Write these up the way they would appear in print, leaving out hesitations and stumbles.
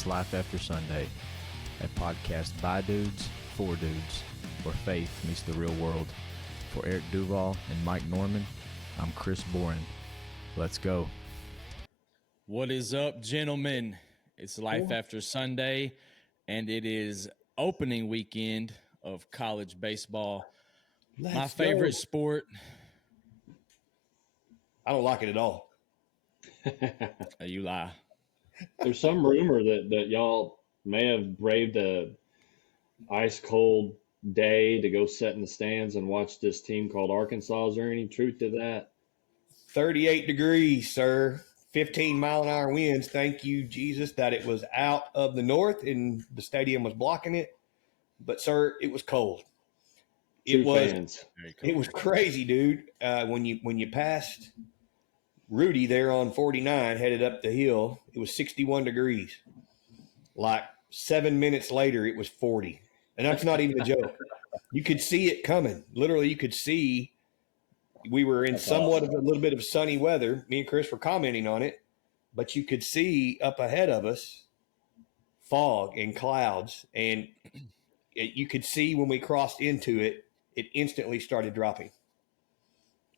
It's Life After Sunday, a podcast by dudes, for dudes, where faith meets the real world. For Eric Duval and Mike Norman, I'm Chris Boren. Let's go. What is up, gentlemen? It's Life After Sunday, and it is opening weekend of college baseball. My favorite sport. I don't like it at all. You lie. There's some rumor that y'all may have braved a ice cold day to go sit in the stands and watch this team called Arkansas. Is there any truth to that? 38 degrees, sir. 15-mile-an-hour winds. Thank you, Jesus, that it was out of the north and the stadium was blocking it. But, sir, it was cold. It was crazy, dude. When you passed Rudy there on 49, headed up the hill, it was 61 degrees. Like 7 minutes later, it was 40. And that's not even a joke. You could see it coming. Literally, you could see we were in somewhat of a little bit of sunny weather. Me and Chris were commenting on it, but you could see up ahead of us fog and clouds. And you could see when we crossed into it, it instantly started dropping.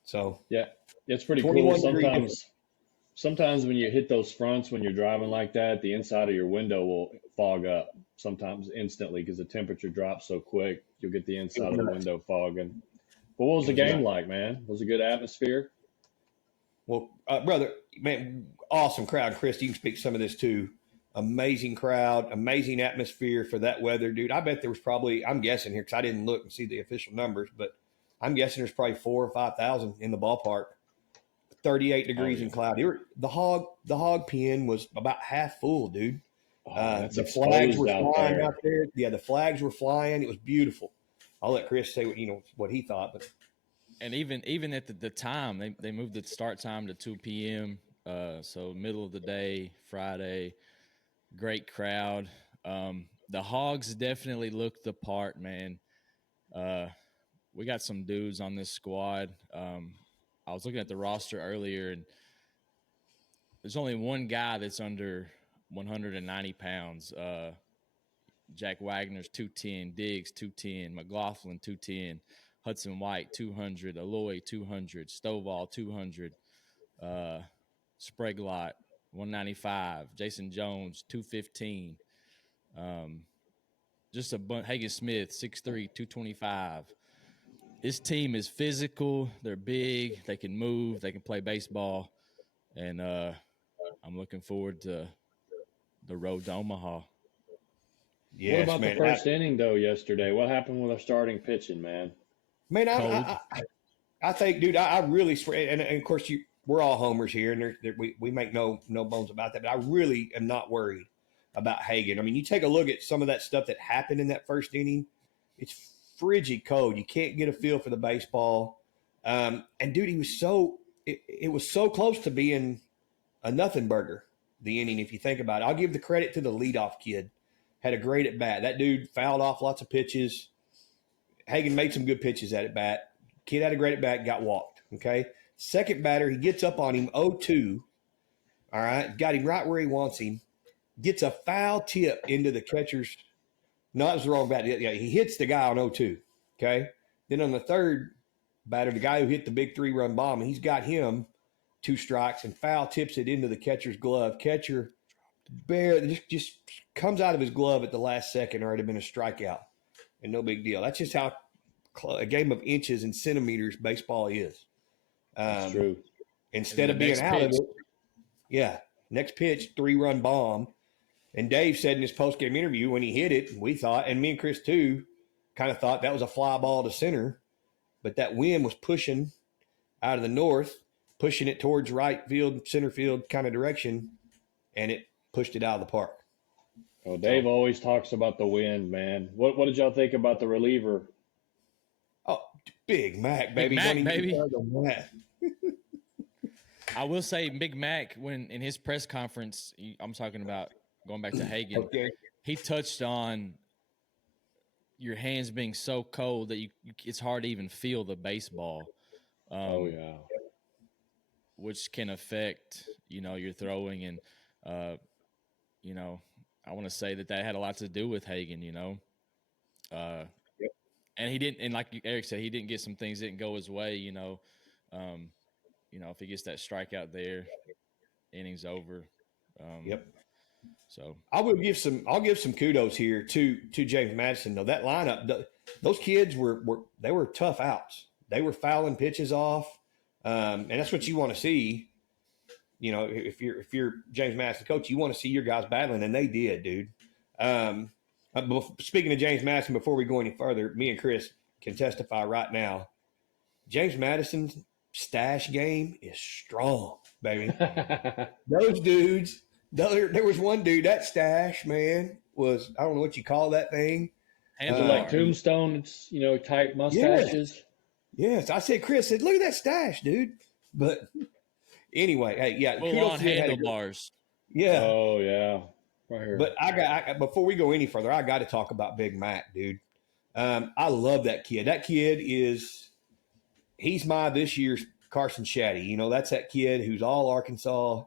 So, yeah, it's pretty cool. Sometimes when you hit those fronts, when you're driving like that, the inside of your window will fog up sometimes instantly because the temperature drops so quick. You'll get the inside of the window fogging. But what was the game like, man? Was it a good atmosphere? Well, brother, man, awesome crowd. Chris, you can speak some of this too. Amazing crowd, amazing atmosphere for that weather, dude. I bet there was probably, I'm guessing here because I didn't look and see the official numbers, but I'm guessing there's probably 4,000 or 5,000 in the ballpark. 38 degrees and cloudy. The hog pen was about half full, dude. The flags were flying out there. Yeah, the flags were flying. It was beautiful. I'll let Chris say what he thought. But and even at the time, they moved the start time to 2 p.m. So middle of the day, Friday. Great crowd. The Hogs definitely looked the part, man. We got some dudes on this squad. I was looking at the roster earlier, and there's only one guy that's under 190 pounds. Jack Wagner's 210, Diggs 210, McLaughlin 210, Hudson White 200, Aloy 200, Stovall 200, Spraglot 195, Jason Jones 215, just a bunch. Hagen Smith 6'3", 225. This team is physical. They're big. They can move. They can play baseball, and I'm looking forward to the road to Omaha. Yes, what about the first inning, though, yesterday? What happened with our starting pitching, man? Man, I think, dude, I really swear, and of course, we're all homers here, and we make no bones about that, but I really am not worried about Hagen. I mean, you take a look at some of that stuff that happened in that first inning, it's frigid cold. You can't get a feel for the baseball. And, dude, it was so close to being a nothing burger, the inning, if you think about it. I'll give the credit to the leadoff kid. Had a great at bat. That dude fouled off lots of pitches. Hagen made some good pitches at bat. Kid had a great at bat, got walked. Okay. Second batter, he gets up on him 0-2. All right. Got him right where he wants him. Gets a foul tip into the catcher's. No, that was the wrong bat. Yeah, he hits the guy on 0-2. Okay. Then on the third batter, the guy who hit the big 3-run bomb, he's got him 2 strikes and foul tips it into the catcher's glove. Catcher barely just comes out of his glove at the last second, or it'd have been a strikeout, and no big deal. That's just how a game of inches and centimeters baseball is. That's true. Instead of being out of it, next pitch, 3-run bomb. And Dave said in his post-game interview when he hit it, we thought, and me and Chris too, kind of thought that was a fly ball to center, but that wind was pushing out of the north, pushing it towards right field, center field kind of direction, and it pushed it out of the park. Well, Dave always talks about the wind, man. What did y'all think about the reliever? Oh, Big Mac, baby. Big Mac, baby. I will say Big Mac, when in his press conference, I'm talking about going back to Hagen, he touched on your hands being so cold that it's hard to even feel the baseball. Which can affect, your throwing and, I want to say that had a lot to do with Hagan, uh, Yep. and he didn't, and like Eric said, he didn't get some things didn't go his way, if he gets that strikeout there, innings over. Yep. So I'll give some kudos here to James Madison though. That lineup, those kids were tough outs. They were fouling pitches off, and that's what you want to see. If you're James Madison coach, you want to see your guys battling, and they did, dude. Speaking of James Madison, before we go any further, me and Chris can testify right now. James Madison's stash game is strong, baby. Those dudes. There was one dude, that stash, man, was, I don't know what you call that thing. Like Tombstone, it's, type mustaches. Yes. I said, Chris said, look at that stash, dude. But anyway, hey, yeah. Full on handlebars. Yeah. Oh, yeah. Right here. But before we go any further, I got to talk about Big Mac, dude. I love that kid. That kid he's my this year's Carson Shaddy. That's that kid who's all Arkansas.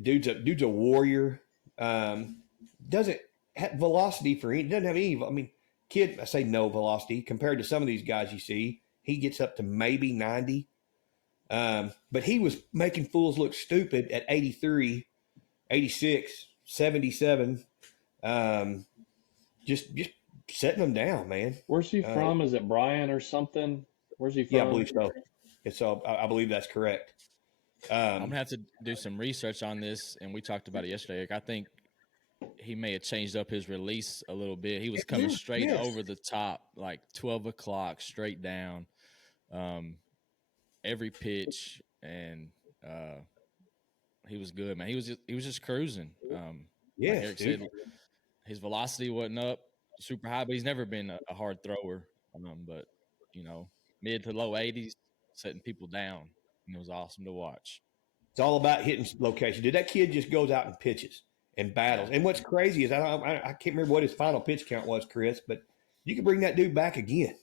Dude's a warrior. Doesn't have velocity doesn't have any. I mean, kid, I say no velocity compared to some of these guys you see. He gets up to maybe 90. But he was making fools look stupid at 83, 86, 77. Just setting them down, man. Where's he from? Is it Bryan or something? Where's he from? Yeah, I believe so. I believe that's correct. I'm gonna have to do some research on this, and we talked about it yesterday. I think he may have changed up his release a little bit. He was coming straight over the top, like 12 o'clock, straight down, every pitch, and he was good, man. He was just cruising. Yeah, like Eric said, his velocity wasn't up super high, but he's never been a hard thrower. But mid to low 80s, setting people down. And it was awesome to watch. It's all about hitting location. Dude, that kid just goes out and pitches and battles. And what's crazy is I can't remember what his final pitch count was, Chris, but you can bring that dude back again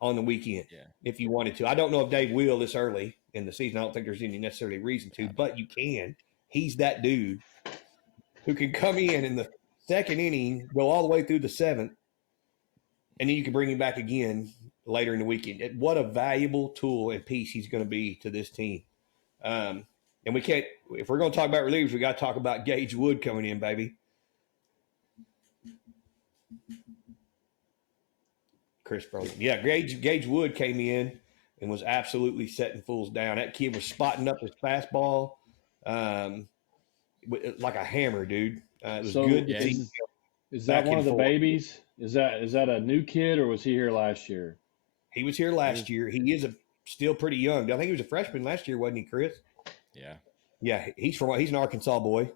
on the weekend if you wanted to. I don't know if Dave will this early in the season. I don't think there's any necessarily reason to, but you can. He's that dude who can come in the second inning, go all the way through the seventh, and then you can bring him back again later in the weekend. What a valuable tool and piece he's going to be to this team. And we can't, if we're going to talk about relievers, we got to talk about Gage Wood coming in, baby. Chris Brody. Yeah, Gage Wood came in and was absolutely setting fools down. That kid was spotting up his fastball like a hammer, dude. It was good to see. Is that one of the babies? Is that a new kid, or was he here last year? He was here last year. He is still pretty young. I think he was a freshman last year, wasn't he, Chris? Yeah. Yeah, he's an Arkansas boy.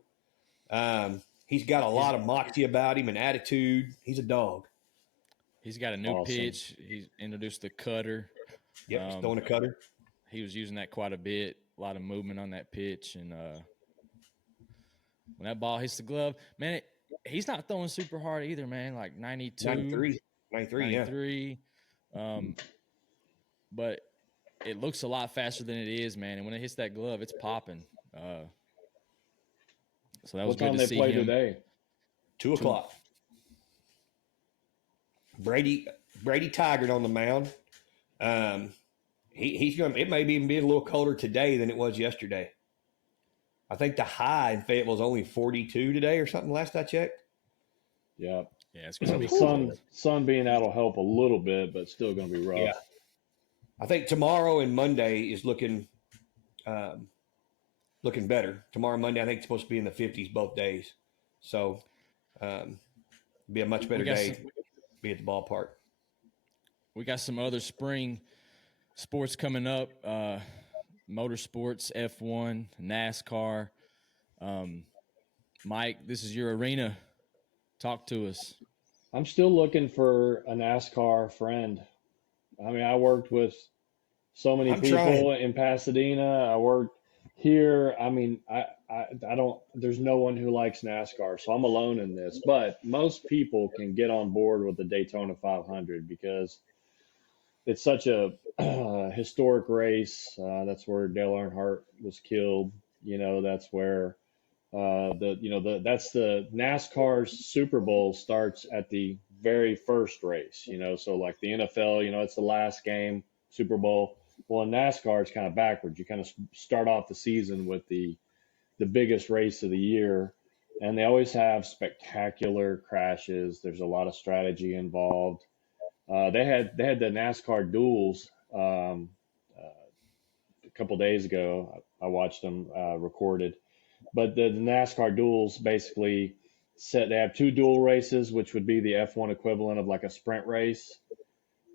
He's got a lot of moxie about him and attitude. He's a dog. He's got a new pitch. He's introduced the cutter. Yep, he's throwing a cutter. He was using that quite a bit. A lot of movement on that pitch, and when that ball hits the glove, man, he's not throwing super hard either, man. Like 92, 93. Yeah. But it looks a lot faster than it is, man. And when it hits that glove, it's popping. So that was good to see him. What time they play today? 2 o'clock. Brady Tigard on the mound. He's going. It may even be a little colder today than it was yesterday. I think the high in Fayetteville is only 42 today or something. Last I checked. Yeah. Yeah, it's going to be sun being out will help a little bit, but still going to be rough. Yeah. I think tomorrow and Monday is looking better. Tomorrow and Monday, I think it's supposed to be in the 50s both days. So be a much better day to be at the ballpark. We got some other spring sports coming up. Motorsports, F1, NASCAR. Mike, this is your arena. Talk to us. I'm still looking for a NASCAR friend. I mean, I worked with so many people in Pasadena. I worked here. I mean, I don't, there's no one who likes NASCAR, so I'm alone in this. But most people can get on board with the Daytona 500 because it's such a historic race. That's where Dale Earnhardt was killed. That's where That's the NASCAR's Super Bowl starts at the very first race. So like the NFL, it's the last game, Super Bowl. Well, in NASCAR, it's kind of backwards. You kind of start off the season with the biggest race of the year, and they always have spectacular crashes. There's a lot of strategy involved. They had the NASCAR duels a couple days ago. I watched them recorded, but the NASCAR duels basically they have two dual races, which would be the F1 equivalent of like a sprint race.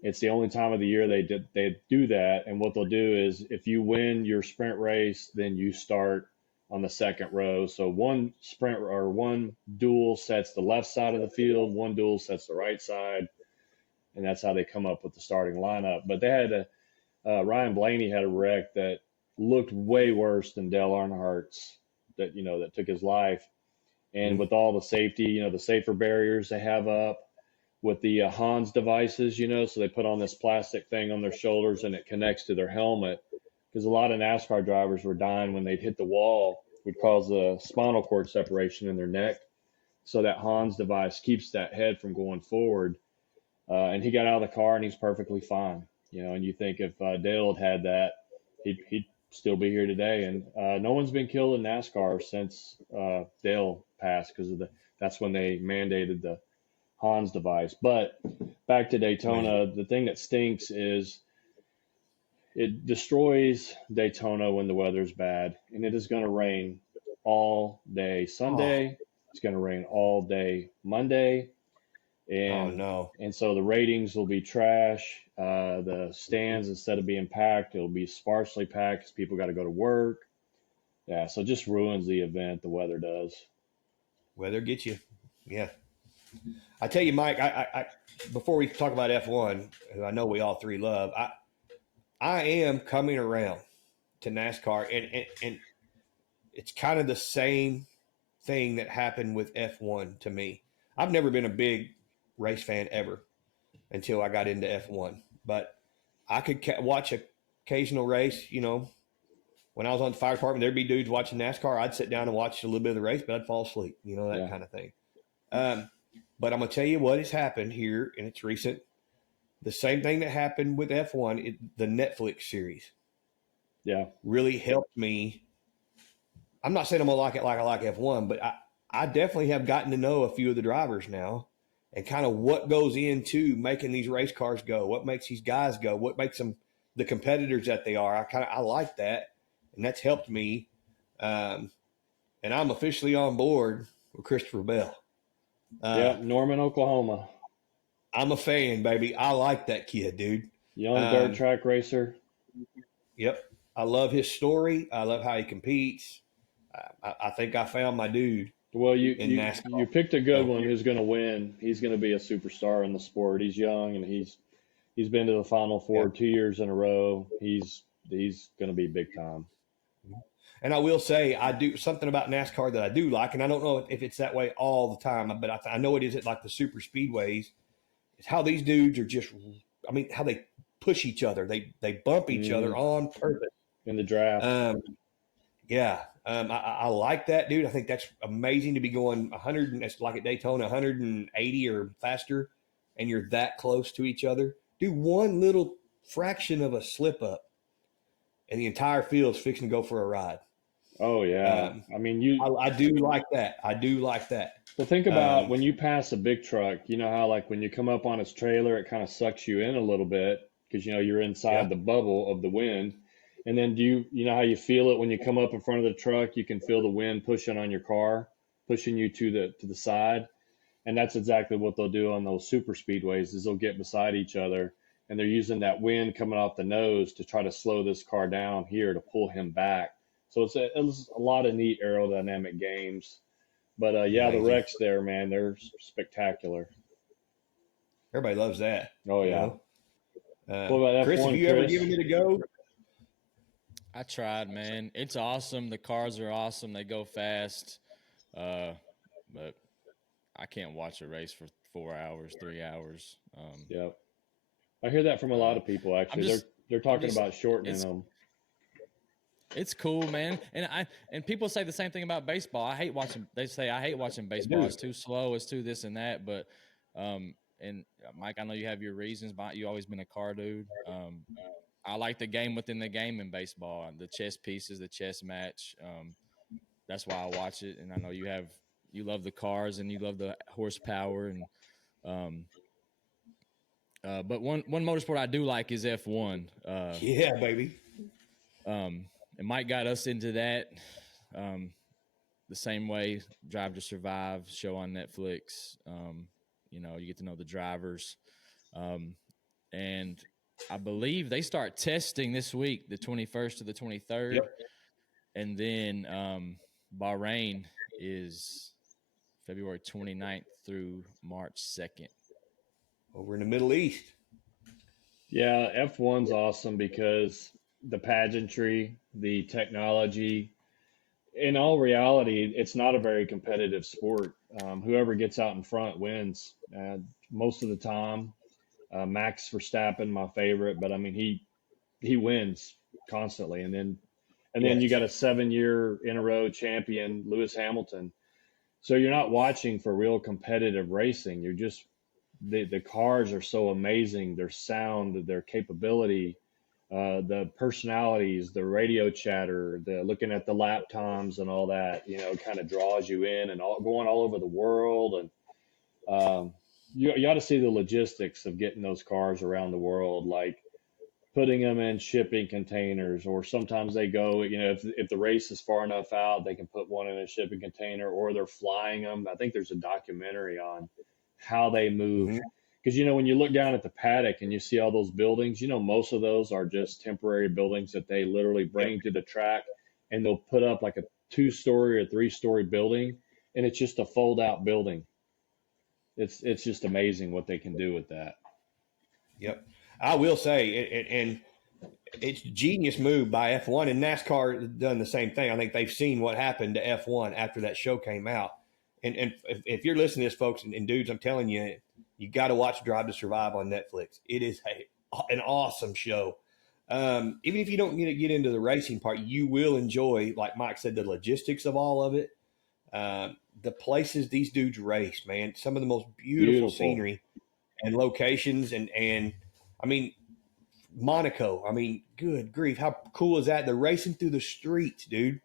It's the only time of the year they do that, and what they'll do is if you win your sprint race, then you start on the second row. So one sprint or one duel sets the left side of the field, one duel sets the right side, and that's how they come up with the starting lineup. But they had Ryan Blaney had a wreck that looked way worse than Dale Earnhardt's that took his life. And with all the safety, the safer barriers they have up with the Hans devices, so they put on this plastic thing on their shoulders and it connects to their helmet. Because a lot of NASCAR drivers were dying when they'd hit the wall, would cause a spinal cord separation in their neck. So that Hans device keeps that head from going forward. And he got out of the car and he's perfectly fine. And you think if Dale had that, he'd still be here today. And no one's been killed in NASCAR since Dale passed because that's when they mandated the Hans device. But back to Daytona, the thing that stinks is it destroys Daytona when the weather's bad, and it is going to rain all day Sunday. It's going to rain all day Monday. And and so the ratings will be trash. The stands, instead of being packed, it'll be sparsely packed because people got to go to work. Yeah, so it just ruins the event. The weather does. Weather gets you. Yeah. I tell you, Mike, I before we talk about F1, who I know we all three love, I am coming around to NASCAR, and it's kind of the same thing that happened with F1 to me. I've never been a big race fan ever until I got into F1, but I could watch an occasional race. When I was on the fire department, there'd be dudes watching NASCAR. I'd sit down and watch a little bit of the race, but I'd fall asleep, that kind of thing. But I'm going to tell you what has happened here, and it's recent. The same thing that happened with F1, the Netflix series. Yeah. Really helped me. I'm not saying I'm going to like it like I like F1, but I definitely have gotten to know a few of the drivers now and kind of what goes into making these race cars go, what makes these guys go, what makes them the competitors that they are. I like that, and that's helped me. And I'm officially on board with Christopher Bell. Norman, Oklahoma. I'm a fan, baby. I like that kid, dude. Young dirt track racer. Yep. I love his story. I love how he competes. I think I found my dude. Well, you picked a good one who's going to win. He's going to be a superstar in the sport. He's young and he's been to the Final Four 2 years in a row. He's going to be big time. And I will say, I do something about NASCAR that I do like, and I don't know if it's that way all the time, but I know it is at like the super speedways. It's how these dudes are just, how they push each other. They bump each other on purpose. In the draft. I like that, dude. I think that's amazing to be going 100, and it's like at Daytona, 180 or faster, and you're that close to each other. Do one little fraction of a slip up, and the entire field's fixing to go for a ride. Oh yeah, I do like that. I do like that. Well, think about when you pass a big truck. You know how like when you come up on its trailer, it kind of sucks you in a little bit because you're inside the bubble of the wind. And then you know how you feel it when you come up in front of the truck? You can feel the wind pushing on your car, pushing you to the side. And that's exactly what they'll do on those super speedways is they'll get beside each other and they're using that wind coming off the nose to try to slow this car down here to pull him back. So it's a lot of neat aerodynamic games. But the wrecks there, man, they're spectacular. Everybody loves that. Oh yeah. What about Chris, have you ever given it a go? I tried, man. It's awesome. The cars are awesome. They go fast. But I can't watch a race for 4 hours, 3 hours. Yep. I hear that from a lot of people, actually. They're talking about shortening them. It's cool, man. And people say the same thing about baseball. They say I hate watching baseball. It's too slow. It's too this and that. But and Mike, I know you have your reasons, but you always been a car dude. I like the game within the game in baseball, the chess pieces, the chess match. That's why I watch it. And I know you love the cars and you love the horsepower and but one motorsport I do like is F1. Yeah, baby. And Mike got us into that the same way. Drive to Survive show on Netflix. You get to know the drivers, and I believe they start testing this week, the 21st to the 23rd, Yep. and then Bahrain is February 29th through March 2nd. Over in the Middle East. Yeah, F1's awesome because the pageantry, the technology. In all reality, it's not a very competitive sport. Whoever gets out in front wins most of the time. Max Verstappen, my favorite, but I mean he wins constantly, and then you got a 7 year in a row champion, Lewis Hamilton. So you're not watching for real competitive racing. You're just the cars are so amazing. Their sound, their capability, the personalities, the radio chatter, the looking at the lap times and all that, kind of draws you in and going all over the world. And you ought to see the logistics of getting those cars around the world, like putting them in shipping containers, or sometimes they go, if the race is far enough out, they can put one in a shipping container, or they're flying them. I think there's a documentary on how they move. Because, when you look down at the paddock and you see all those buildings, most of those are just temporary buildings that they literally bring to the track, and they'll put up like a 2-story or 3-story building, and it's just a fold out building. It's just amazing what they can do with that. Yep. I will say, and it's a genius move by F1, and NASCAR has done the same thing. I think they've seen what happened to F1 after that show came out. And if you're listening to this, folks, and dudes, I'm telling you, you got to watch Drive to Survive on Netflix. It is an awesome show. Even if you don't get into the racing part, you will enjoy, like Mike said, the logistics of all of it. The places these dudes race, man, some of the most beautiful scenery and locations. And I mean, Monaco, I mean, good grief. How cool is that? They're racing through the streets, dude.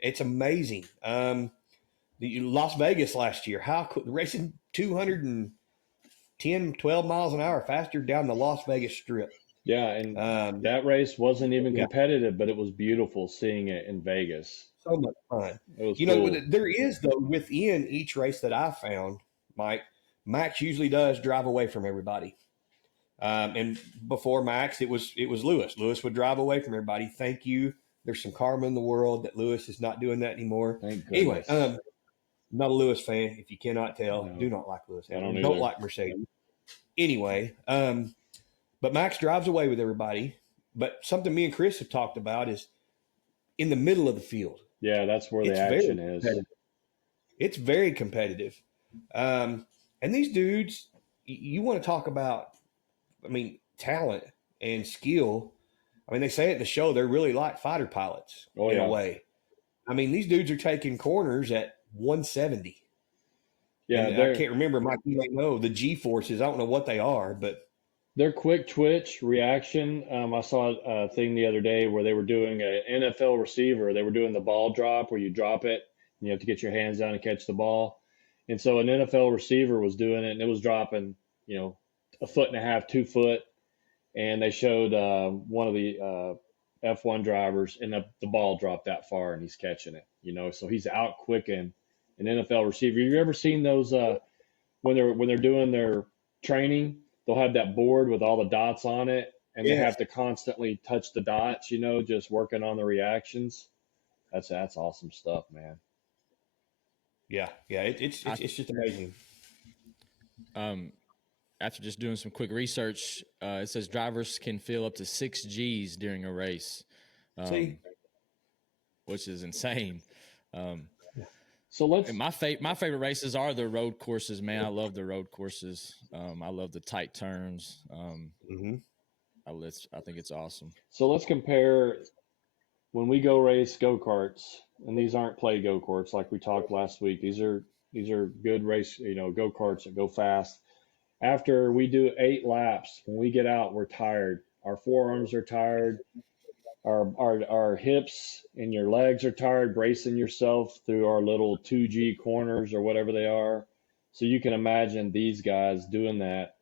It's amazing. The Las Vegas last year, how cool, racing 210, 12 miles an hour faster down the Las Vegas Strip. Yeah, and that race wasn't even competitive, but it was beautiful seeing it in Vegas. So much fun. It was cool. There is, though, within each race that I found, Mike, Max usually does drive away from everybody. And before Max, it was Lewis. Lewis would drive away from everybody. Thank you. There's some karma in the world that Lewis is not doing that anymore. Anyway, I'm not a Lewis fan. If you cannot tell, No. do not like Lewis. I don't like Mercedes. Anyway, but Max drives away with everybody. But something me and Chris have talked about is in the middle of the field. Yeah, that's where the action is. It's very competitive. And these dudes, you want to talk about, I mean, talent and skill. I mean, they say at the show they're really like fighter pilots in a way. I mean, these dudes are taking corners at 170. Yeah, I can't remember. Mike, you might know the G forces. I don't know what they are, but they're quick twitch reaction. I saw a thing the other day where they were doing an NFL receiver. They were doing the ball drop where you drop it and you have to get your hands down and catch the ball. And so an NFL receiver was doing it, and it was dropping, 1.5 feet, 2 foot. And they showed one of the F1 drivers, and the ball dropped that far, and he's catching it. So he's out quicking an NFL receiver. You ever seen those when they're doing their training? They'll have that board with all the dots on it, and they have to constantly touch the dots. Just working on the reactions. That's awesome stuff, man. Yeah, it's just amazing. After just doing some quick research, it says drivers can feel up to 6 Gs during a race, which is insane. So my favorite races are the road courses, man. I love the road courses. I love the tight turns. I think it's awesome. So let's compare when we go race go-karts, and these aren't play go-karts like we talked last week. These are good race, go-karts that go fast. After we do 8 laps, when we get out, we're tired. Our forearms are tired. Our hips and your legs are tired, bracing yourself through our little 2G corners or whatever they are. So you can imagine these guys doing that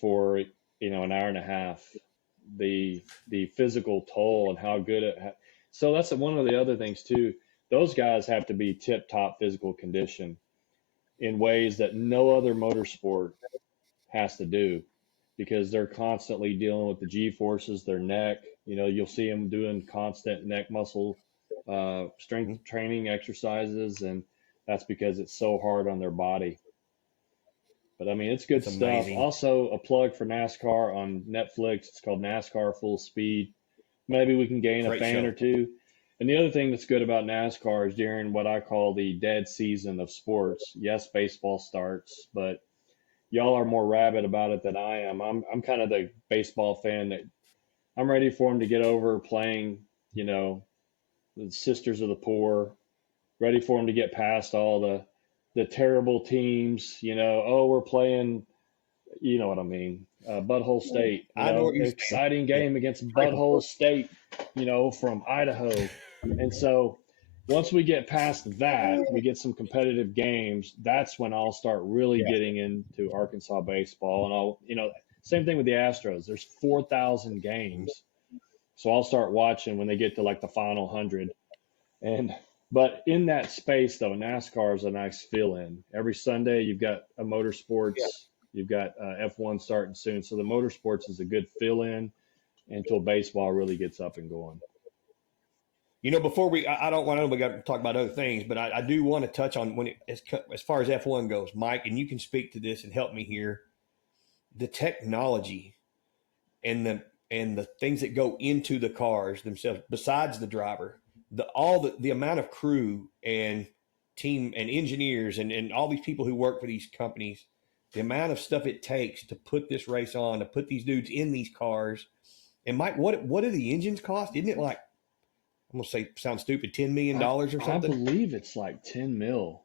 for an hour and a half. The physical toll and how good so that's one of the other things too. Those guys have to be tip top physical condition in ways that no other motorsport has to do, because they're constantly dealing with the G forces, their neck. You'll see them doing constant neck muscle strength training exercises, and that's because it's so hard on their body. But I mean, it's good stuff. Amazing. Also, a plug for NASCAR on Netflix. It's called NASCAR Full Speed. Maybe we can gain a fan or two. And the other thing that's good about NASCAR is during what I call the dead season of sports. Yes, baseball starts, but y'all are more rabid about it than I am. I'm kind of the baseball fan that I'm ready for them to get over playing, the Sisters of the Poor, ready for them to get past all the terrible teams, we're playing, you know what I mean, Butthole State, exciting game against Butthole State, from Idaho. And so once we get past that, we get some competitive games, that's when I'll start really getting into Arkansas baseball. And same thing with the Astros. There's 4,000 games. So I'll start watching when they get to like the final 100. But in that space, though, NASCAR is a nice fill-in. Every Sunday, you've got a motorsports. You've got F1 starting soon. So the motorsports is a good fill-in until baseball really gets up and going. Before I don't want to talk about other things, but I do want to touch on as far as F1 goes, Mike, and you can speak to this and help me here. The technology and the things that go into the cars themselves, besides the driver, the amount of crew and team and engineers and all these people who work for these companies, the amount of stuff it takes to put this race on, to put these dudes in these cars. And Mike, what do the engines cost? Isn't it like, I'm gonna say, sound stupid, $10 million or something? I believe it's like 10 mil.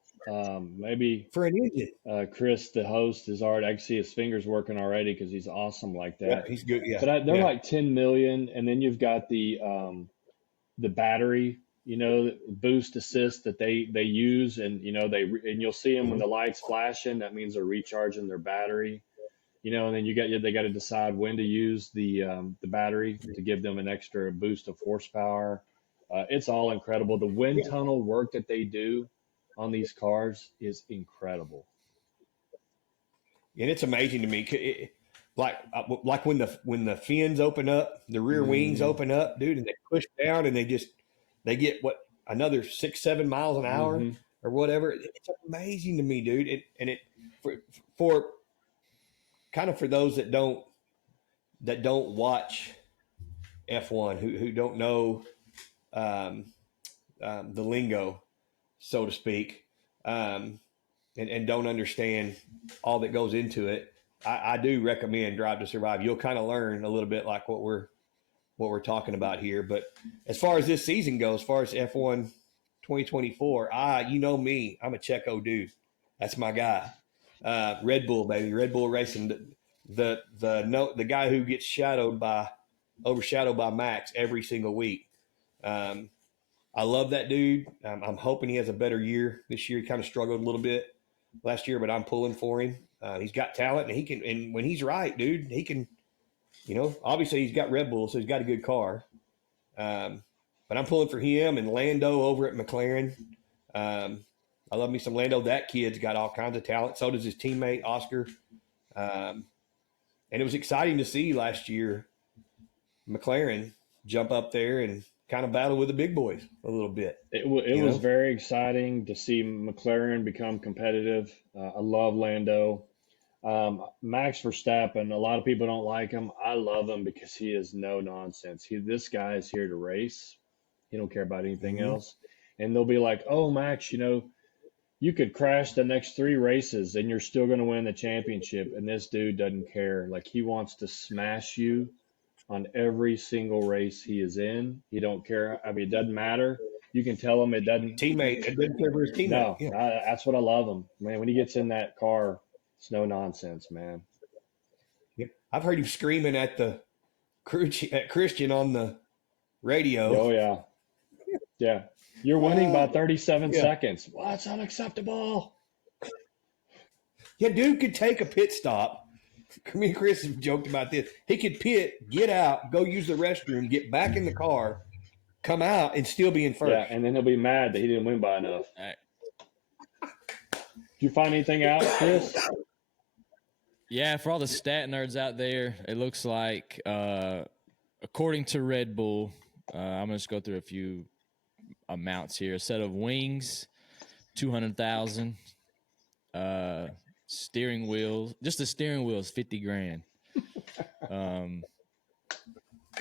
Maybe for an engine. Chris, the host, is already. I can see his fingers working already because he's awesome like that. Yeah, he's good. Yeah, but they're like 10 million, and then you've got the battery, boost assist that they use, and and you'll see them when the lights flashing. That means they're recharging their battery. And then they got to decide when to use the battery to give them an extra boost of horsepower. It's all incredible. The wind tunnel work that they do on these cars is incredible. And it's amazing to me. Like when the fins open up, the rear wings open up, dude, and they push down and they get another 6-7 miles an hour or whatever. It's amazing to me, dude. For those that don't watch F1, who don't know the lingo, so to speak, and don't understand all that goes into it, I do recommend Drive to Survive. You'll kind of learn a little bit like what we're talking about here. But as far as this season goes, as far as F1 2024, you know me, I'm a Checo dude. That's my guy. Red Bull, baby, Red Bull Racing. The guy who gets overshadowed by Max every single week. I love that dude. I'm hoping he has a better year this year. He kind of struggled a little bit last year, but I'm pulling for him. He's got talent, and he can. And when he's right, dude, he can. Obviously he's got Red Bull, so he's got a good car. But I'm pulling for him and Lando over at McLaren. I love me some Lando. That kid's got all kinds of talent. So does his teammate Oscar. And it was exciting to see last year McLaren jump up there and kind of battle with the big boys a little bit. It was very exciting to see McLaren become competitive. I love Lando. Max Verstappen, a lot of people don't like him. I love him because he is no nonsense. This guy is here to race. He don't care about anything else. And they'll be like, oh, Max, you could crash the next 3 races and you're still going to win the championship. And this dude doesn't care. Like, he wants to smash you on every single race he is in. He don't care. I mean, it doesn't matter. You can tell him it doesn't. Teammate, it doesn't care for his teammate. No, Yeah. that's what I love him, man. When he gets in that car, it's no nonsense, man. Yeah. I've heard him screaming at Christian on the radio. Oh yeah, yeah. You're winning by 37 yeah. seconds. Well, that's unacceptable. Yeah, dude could take a pit stop. Me and Chris have joked about this. He could pit, get out, go use the restroom, get back in the car, come out, and still be in first. Yeah, and then he'll be mad that he didn't win by enough. All right. Did you find anything out, Chris? Yeah, for all the stat nerds out there, it looks like, according to Red Bull, I'm going to just go through a few amounts here. A set of wings, 200,000. Steering wheels, just the steering wheel is 50 grand. And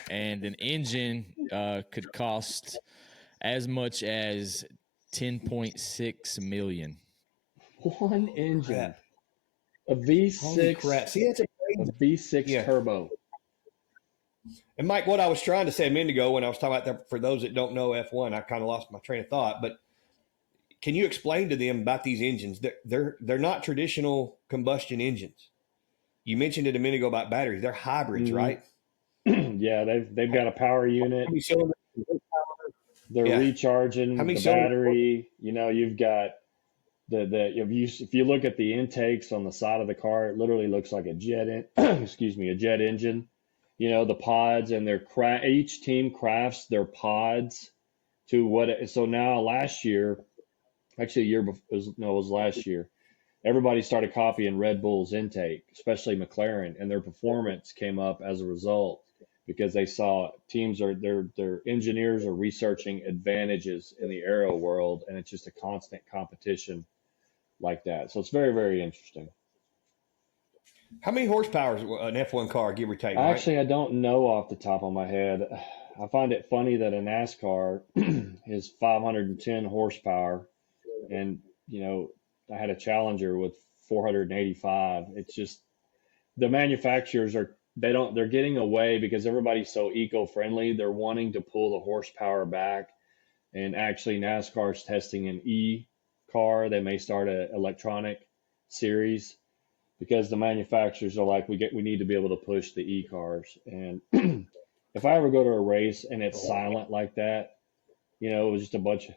an engine could cost as much as 10.6 million. One engine. A V6. See, that's a V6 yeah. turbo. And Mike, what I was trying to say a minute ago when I was talking about that, for those that don't know F1, I kind of lost my train of thought. But can you explain to them about these engines? They're not traditional combustion engines. You mentioned it a minute ago about batteries. They're hybrids, right? Yeah, they've got a power unit. They're recharging the battery. You know, you've got if you look at the intakes on the side of the car, it literally looks like a jet engine. You know, the pods, and each team crafts their pods to what. So now last year, actually a year before, it was last year, everybody started copying Red Bull's intake, especially McLaren, and their performance came up as a result because they saw their engineers are researching advantages in the aero world, and it's just a constant competition like that. So it's very, very interesting. How many horsepower is an F1 car, give or take? Actually, I don't know off the top of my head. I find it funny that a NASCAR is 510 horsepower, and you know, I had a Challenger with 485. It's just the manufacturers they're getting away because everybody's so eco-friendly. They're wanting to pull the horsepower back, and actually NASCAR's testing an E car. They may start an electronic series because the manufacturers are like, we need to be able to push the E cars. And if I ever go to a race and it's silent like that, you know, it was just a bunch of.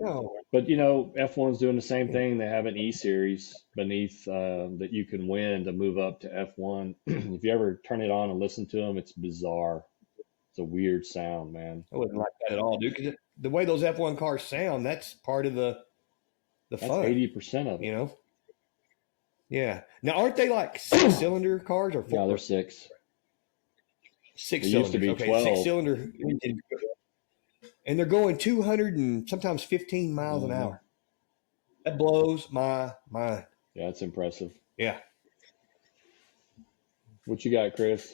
No. But you know, F1's doing the same thing. They have an E series beneath that you can win to move up to F1. If you ever turn it on and listen to them, it's bizarre. It's a weird sound, man. I wouldn't like that at all, dude. Because the way those F1 cars sound, that's part of the fun. 80% of it. You know. Yeah. Now, aren't they like 6-cylinder cars or 4? No, they're 6. 6 cylinders. Used to be 12. 6-cylinder engine. And they're going 200 and sometimes 15 miles an hour. That blows my mind. Yeah, it's impressive. Yeah. What you got, Chris?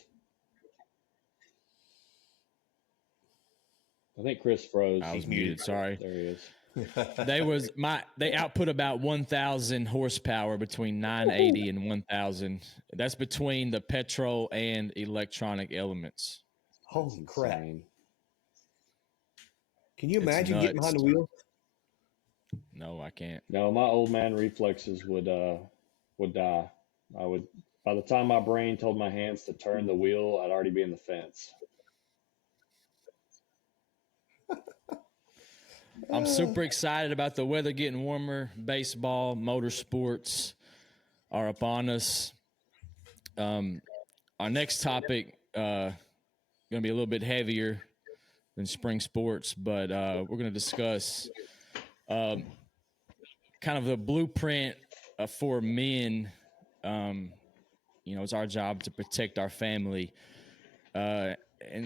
I think Chris froze. I was muted. Sorry. There he is. They output about 1,000 horsepower between 980 and 1,000. That's between the petrol and electronic elements. Holy crap. Can you imagine getting behind the wheel? No, I can't. No, my old man reflexes would die. By the time my brain told my hands to turn the wheel, I'd already be in the fence. I'm super excited about the weather getting warmer. Baseball, motorsports are upon us. Our next topic going to be a little bit heavier than spring sports, but we're going to discuss kind of the blueprint for men. You know, it's our job to protect our family. And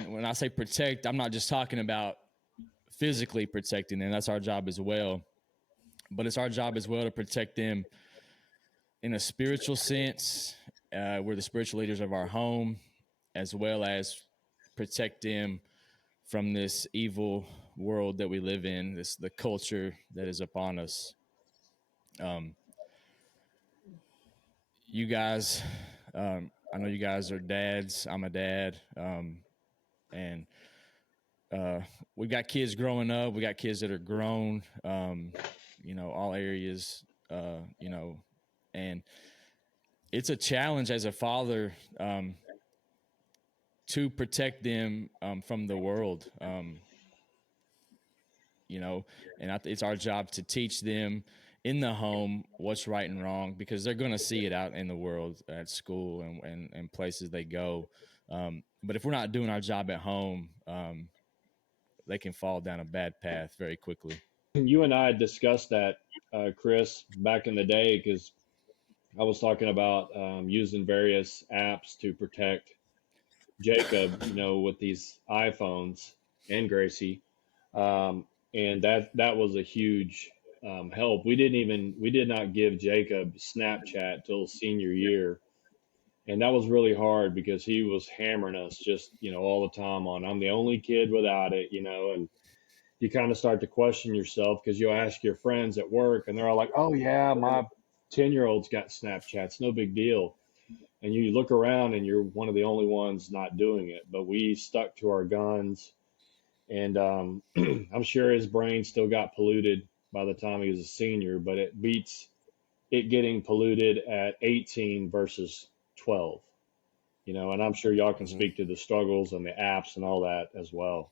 when I say protect, I'm not just talking about physically protecting them. That's our job as well. But it's our job as well to protect them in a spiritual sense. We're the spiritual leaders of our home, as well as protect them from this evil world that we live in, the culture that is upon us. You guys, I know you guys are dads. I'm a dad. And we've got kids growing up. We got kids that are grown, all areas, and it's a challenge as a father to protect them from the world, and it's our job to teach them in the home what's right and wrong, because they're going to see it out in the world at school and places they go. But if we're not doing our job at home, they can fall down a bad path very quickly. You and I discussed that, Chris, back in the day, because I was talking about using various apps to protect Jacob, with these iPhones, and Gracie, um, and that was a huge help. We did not give Jacob Snapchat till senior year, and that was really hard because he was hammering us just all the time on, I'm the only kid without it, and you kind of start to question yourself because you'll ask your friends at work and they're all like, oh yeah, my 10-year-old's got Snapchats, no big deal. And you look around and you're one of the only ones not doing it. But we stuck to our guns, and I'm sure his brain still got polluted by the time he was a senior, but it beats it getting polluted at 18 versus 12. And I'm sure y'all can speak to the struggles and the apps and all that as well.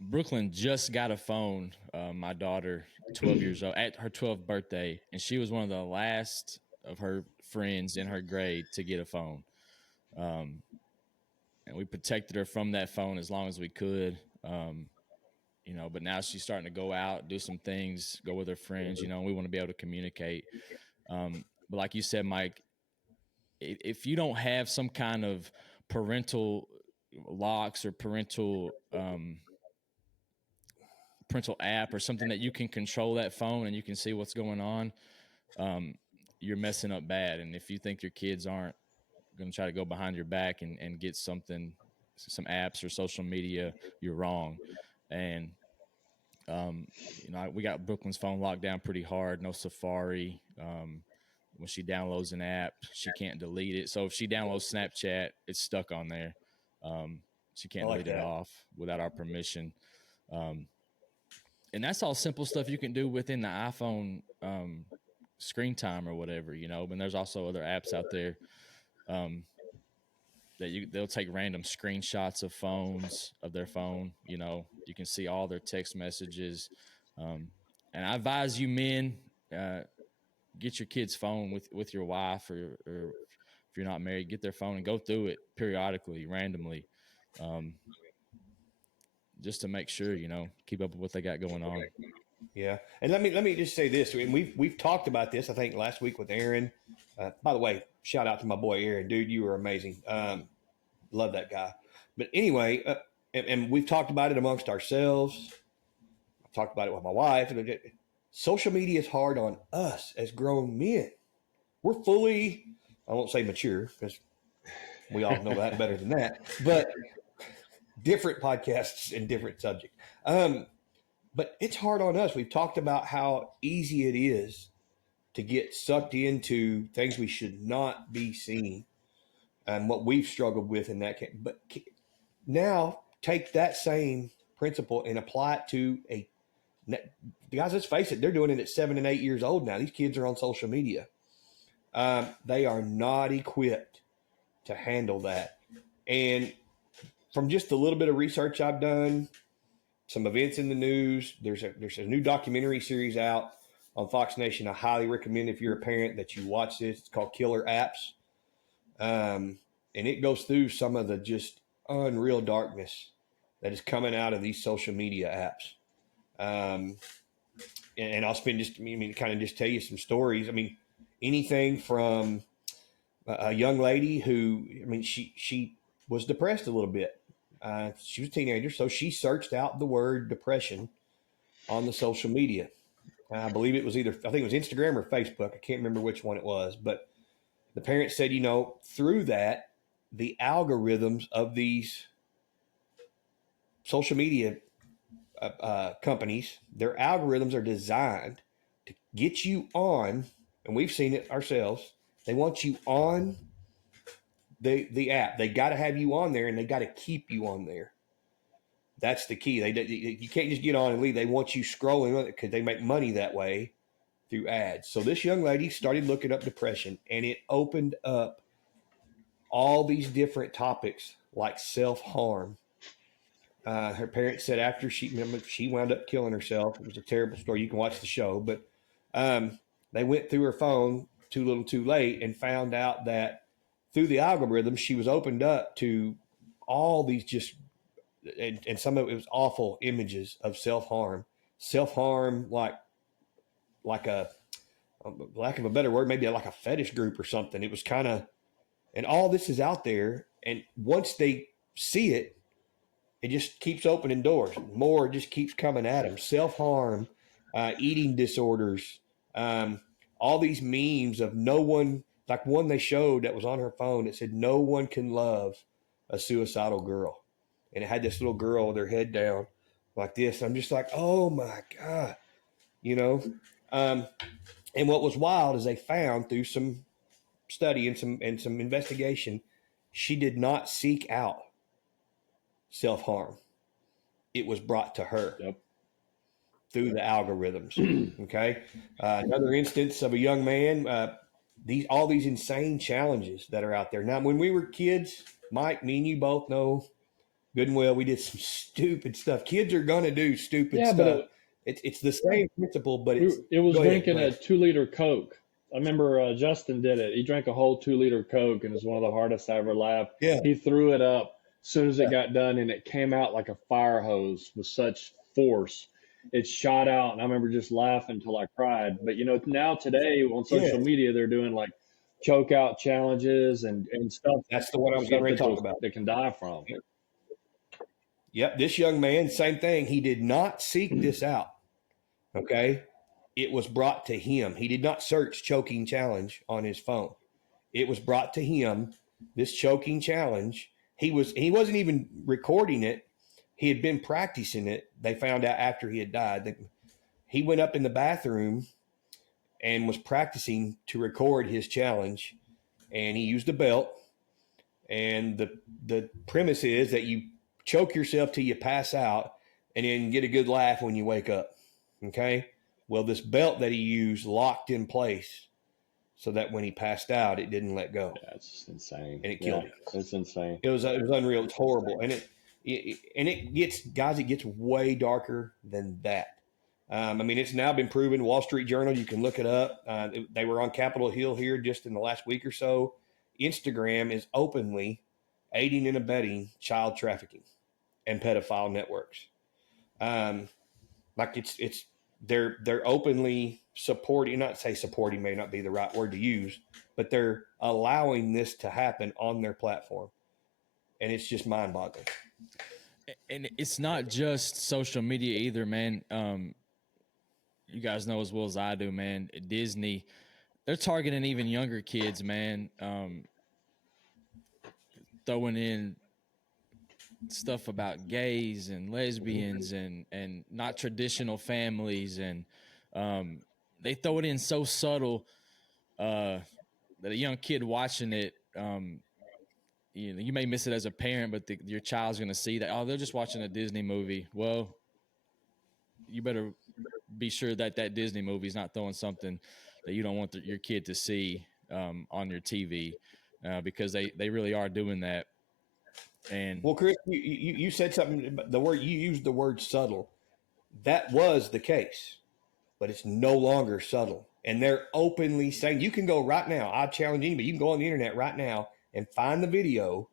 Brooklyn just got a phone. My daughter, 12 years old, at her 12th birthday, and she was one of the last of her friends in her grade to get a phone. And we protected her from that phone as long as we could. But now she's starting to go out, do some things, go with her friends. We want to be able to communicate. But like you said, Mike, if you don't have some kind of parental locks or parental app or something that you can control that phone and you can see what's going on, you're messing up bad. And if you think your kids aren't going to try to go behind your back and get some apps or social media, you're wrong. And we got Brooklyn's phone locked down pretty hard. No Safari. When she downloads an app, she can't delete it. So if she downloads Snapchat, it's stuck on there. She can't delete it off without our permission. And that's all simple stuff you can do within the iPhone screen time or whatever, But there's also other apps out there that they'll take random screenshots of their phone. You can see all their text messages. And I advise you men, get your kid's phone with your wife, or if you're not married, get their phone and go through it periodically, randomly, just to make sure, keep up with what they got going on. Yeah. And let me just say this. And we've talked about this, I think, last week with Aaron. By the way, shout out to my boy Aaron. Dude, you were amazing. Love that guy. But anyway, and we've talked about it amongst ourselves. I've talked about it with my wife. Social media is hard on us as grown men. We're fully, I won't say mature, because we all know that better than that, but different podcasts and different subjects. But it's hard on us. We've talked about how easy it is to get sucked into things we should not be seeing, and what we've struggled with in that case. But now take that same principle and apply it to guys, let's face it, they're doing it at 7 and 8 years old now. These kids are on social media. They are not equipped to handle that. And from just a little bit of research I've done, some events in the news, there's a new documentary series out on Fox Nation. I highly recommend, if you're a parent, that you watch this. It's called Killer Apps. And it goes through some of the just unreal darkness that is coming out of these social media apps. And I'll kind of just tell you some stories. Anything from a young lady who, she was depressed a little bit. She was a teenager, so she searched out the word depression on the social media. I believe it was I think it was Instagram or Facebook. I can't remember which one it was, but the parents said, through that, the algorithms of these social media companies, their algorithms are designed to get you on, and we've seen it ourselves. They want you on the app. They got to have you on there, and they got to keep you on there. That's the key. You can't just get on and leave. They want you scrolling on it because they make money that way through ads. So this young lady started looking up depression, and it opened up all these different topics like self-harm. Her parents said after she wound up killing herself. It was a terrible story. You can watch the show, but they went through her phone too little too late and found out that through the algorithm, she was opened up to all these just, and some of it was awful images of self-harm, like a lack of a better word, maybe like a fetish group or something. It was kind of, and all this is out there. And once they see it, it just keeps opening doors. More just keeps coming at them. Self-harm, eating disorders, all these memes of no one, like one they showed that was on her phone. It said, no one can love a suicidal girl. And it had this little girl with her head down like this. I'm just like, oh my God, you know? And what was wild is they found through some study and some investigation, she did not seek out self-harm. It was brought to her. Yep. Through the algorithms. Okay. Another instance of a young man, all these insane challenges that are out there. Now, when we were kids, Mike, me and you both know good and well, we did some stupid stuff. Kids are going to do stupid stuff. But it's the same principle, but it was drinking a 2-liter Coke. I remember Justin did it. He drank a whole 2-liter Coke, and it was one of the hardest I ever laughed. Yeah. He threw it up as soon as it got done, and it came out like a fire hose with such force. It shot out, and I remember just laughing until I cried. But, now today on social media, they're doing like choke out challenges and stuff. That's the one I was getting ready to talk about. They can die from. Yep. This young man, same thing. He did not seek this out. Okay. It was brought to him. He did not search choking challenge on his phone. It was brought to him, this choking challenge. He wasn't even recording it. He had been practicing it. They found out after he had died. He went up in the bathroom and was practicing to record his challenge. And he used a belt. And the premise is that you choke yourself till you pass out and then get a good laugh when you wake up. Okay? Well, this belt that he used locked in place so that when he passed out, it didn't let go. Yeah, it's just insane. And it killed him. It's insane. It was unreal. It's horrible. And it gets way darker than that. It's now been proven. Wall Street Journal, you can look it up. They were on Capitol Hill here just in the last week or so. Instagram is openly aiding and abetting child trafficking and pedophile networks. They're openly supporting, not say supporting may not be the right word to use, but they're allowing this to happen on their platform. And it's just mind boggling. And it's not just social media either, man. You guys know as well as I do, man, Disney, they're targeting even younger kids, man. Throwing in stuff about gays and lesbians and not traditional families. And they throw it in so subtle that a young kid watching it, you may miss it as a parent, but your child's going to see that, oh, they're just watching a Disney movie. Well, you better be sure that Disney movie is not throwing something that you don't want your kid to see on your TV, because they really are doing that. And well, Chris, you said something. You used the word subtle. That was the case, but it's no longer subtle. And they're openly saying, you can go right now. I challenge anybody. You can go on the internet right now and find the video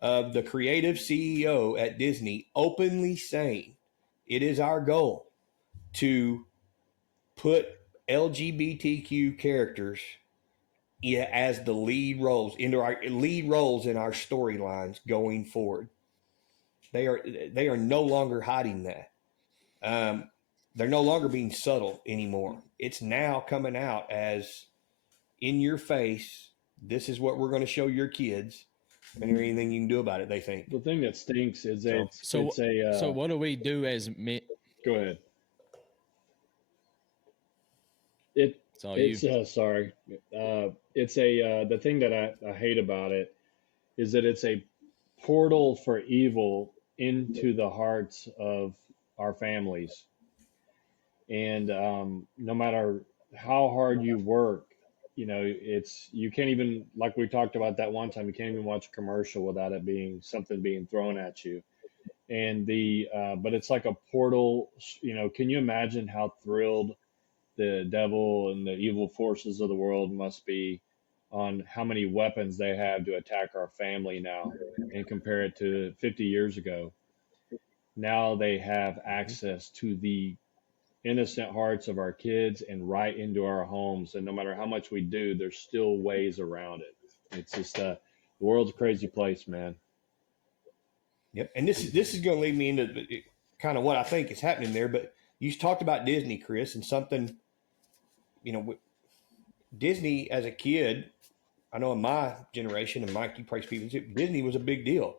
of the creative CEO at Disney openly saying it is our goal to put LGBTQ characters as the lead roles in our storylines going forward. They are no longer hiding that. They're no longer being subtle anymore. It's now coming out as in your face. This is what we're going to show your kids, and there anything you can do about it. They think the thing that stinks is so what do we do as men? Go ahead. The thing that I hate about it is that it's a portal for evil into the hearts of our families. And no matter how hard you work, it's you can't even, like we talked about that one time, you can't even watch a commercial without it being something being thrown at you. And but it's like a portal. Can you imagine how thrilled the devil and the evil forces of the world must be on how many weapons they have to attack our family now, and compare it to 50 years ago? Now they have access to the innocent hearts of our kids and right into our homes. And no matter how much we do, there's still ways around it. It's just the world's a crazy place, man. Yep. And this is going to lead me into kind of what I think is happening there. But you talked about Disney, Chris, and something, Disney as a kid, I know in my generation, and Mike, you probably speak to, Disney was a big deal.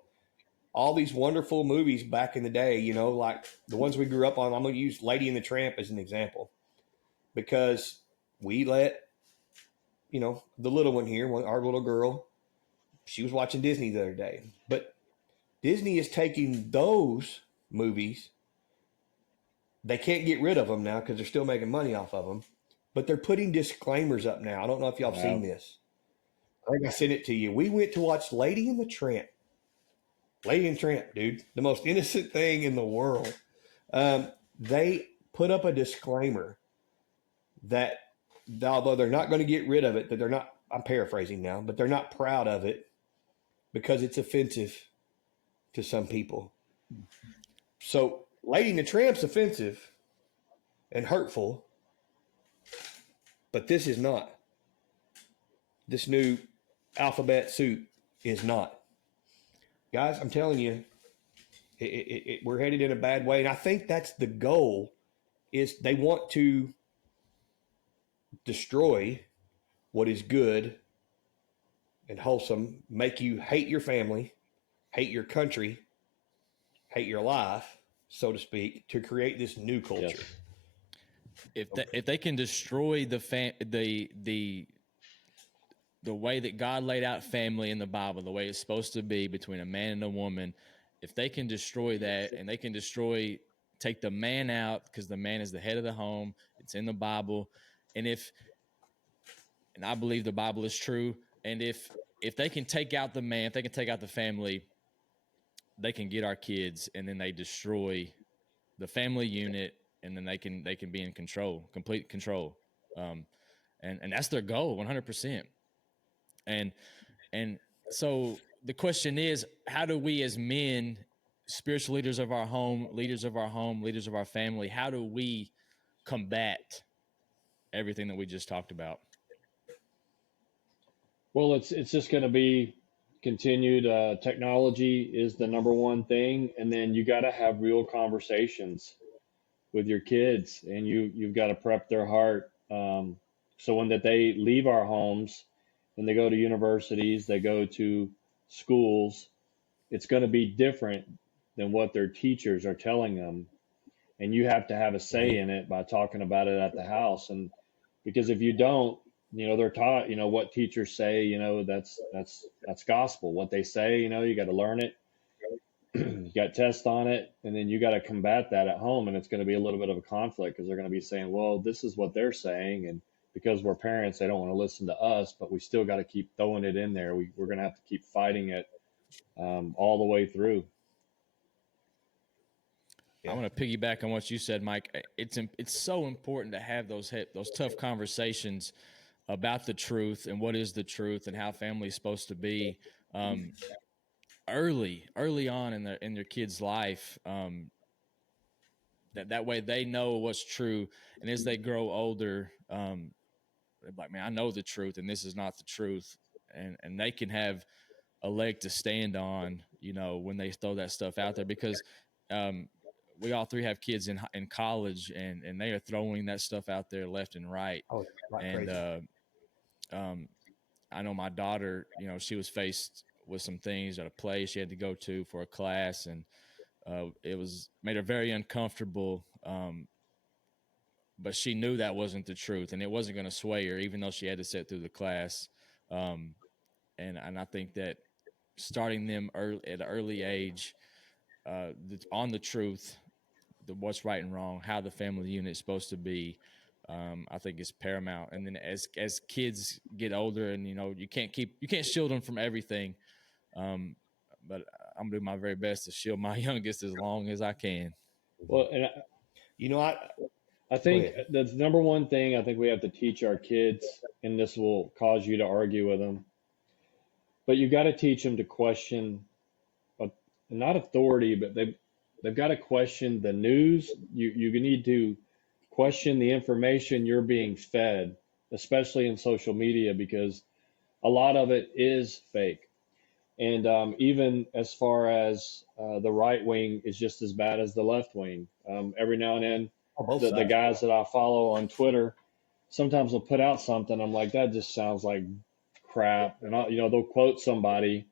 All these wonderful movies back in the day, like the ones we grew up on. I'm going to use Lady and the Tramp as an example because we let, the little one here, our little girl, she was watching Disney the other day. But Disney is taking those movies. They can't get rid of them now because they're still making money off of them. But they're putting disclaimers up now. I don't know if y'all have seen this. I think I sent it to you. We went to watch Lady and the Tramp. Lady and Tramp, dude. The most innocent thing in the world. They put up a disclaimer that although they're not going to get rid of it, that they're not, I'm paraphrasing now, but they're not proud of it because it's offensive to some people. So Lady and the Tramp's offensive and hurtful, but this is not. This new alphabet suit is not. Guys, I'm telling you, we're headed in a bad way. And I think that's the goal, is they want to destroy what is good and wholesome, make you hate your family, hate your country, hate your life, so to speak, to create this new culture. Yes. If they can destroy the way that God laid out family in the Bible, the way it's supposed to be between a man and a woman, if they can destroy that, and they can take the man out, because the man is the head of the home, it's in the Bible. And I believe the Bible is true. And if they can take out the man, if they can take out the family, they can get our kids, and then they destroy the family unit, and then they can be in control, complete control. And that's their goal, 100%. And so the question is, how do we as men, spiritual leaders of our home, leaders of our family, how do we combat everything that we just talked about? Well, it's just going to be continued. Technology is the number one thing, and then you got to have real conversations with your kids, and you've got to prep their heart, so when that they leave our homes and they go to universities, they go to schools, it's going to be different than what their teachers are telling them, and you have to have a say in it by talking about it at the house. And because if you don't, they're taught, what teachers say, that's gospel. What they say, you got to learn it. You got tests on it, and then you got to combat that at home. And it's going to be a little bit of a conflict, because they're going to be saying, well, this is what they're saying, and because we're parents, they don't want to listen to us, but we still got to keep throwing it in there. We're going to have to keep fighting it all the way through. Yeah. I want to piggyback on what you said, Mike. It's so important to have those tough conversations about the truth and what is the truth and how family is supposed to be, early on in their kid's life. That way they know what's true, and as they grow older, they're like, man, I know the truth, and this is not the truth, and they can have a leg to stand on, when they throw that stuff out there, because we all three have kids in college, and they are throwing that stuff out there left and right. Oh, and crazy. I know my daughter, she was faced with some things at a place she had to go to for a class, and it was made her very uncomfortable. But she knew that wasn't the truth, and it wasn't going to sway her, even though she had to sit through the class. And I think that starting them at an early age on the truth, what's right and wrong, how the family unit is supposed to be. I think is paramount. And then as kids get older, and you can't shield them from everything. But I'm doing my very best to shield my youngest as long as I can. Well, and You know, I think the number one thing I think we have to teach our kids, and this will cause you to argue with them, but you got to teach them to question, uh, not authority, but they've got to question the news. You need to question the information you're being fed, especially in social media, because a lot of it is fake. And even as far as the right wing is just as bad as the left wing. Every now and then, the guys that I follow on Twitter sometimes will put out something. I'm like, that just sounds like crap. And they'll quote somebody,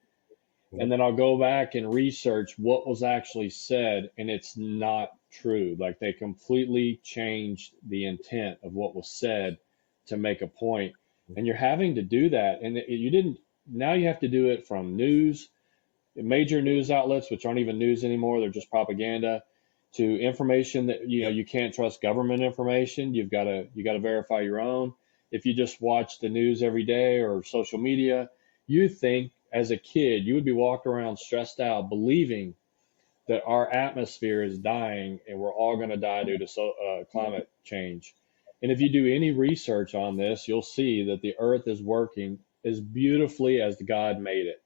and then I'll go back and research what was actually said, and it's not true. Like they completely changed the intent of what was said to make a point. And you're having to do that. And you didn't, now you have to do it from major news outlets, which aren't even news anymore. They're just propaganda, to information that, you can't trust government information. You got to verify your own. If you just watch the news every day or social media, you think as a kid, you would be walking around stressed out, believing that our atmosphere is dying and we're all going to die due to climate change. And if you do any research on this, you'll see that the earth is working as beautifully as God made it.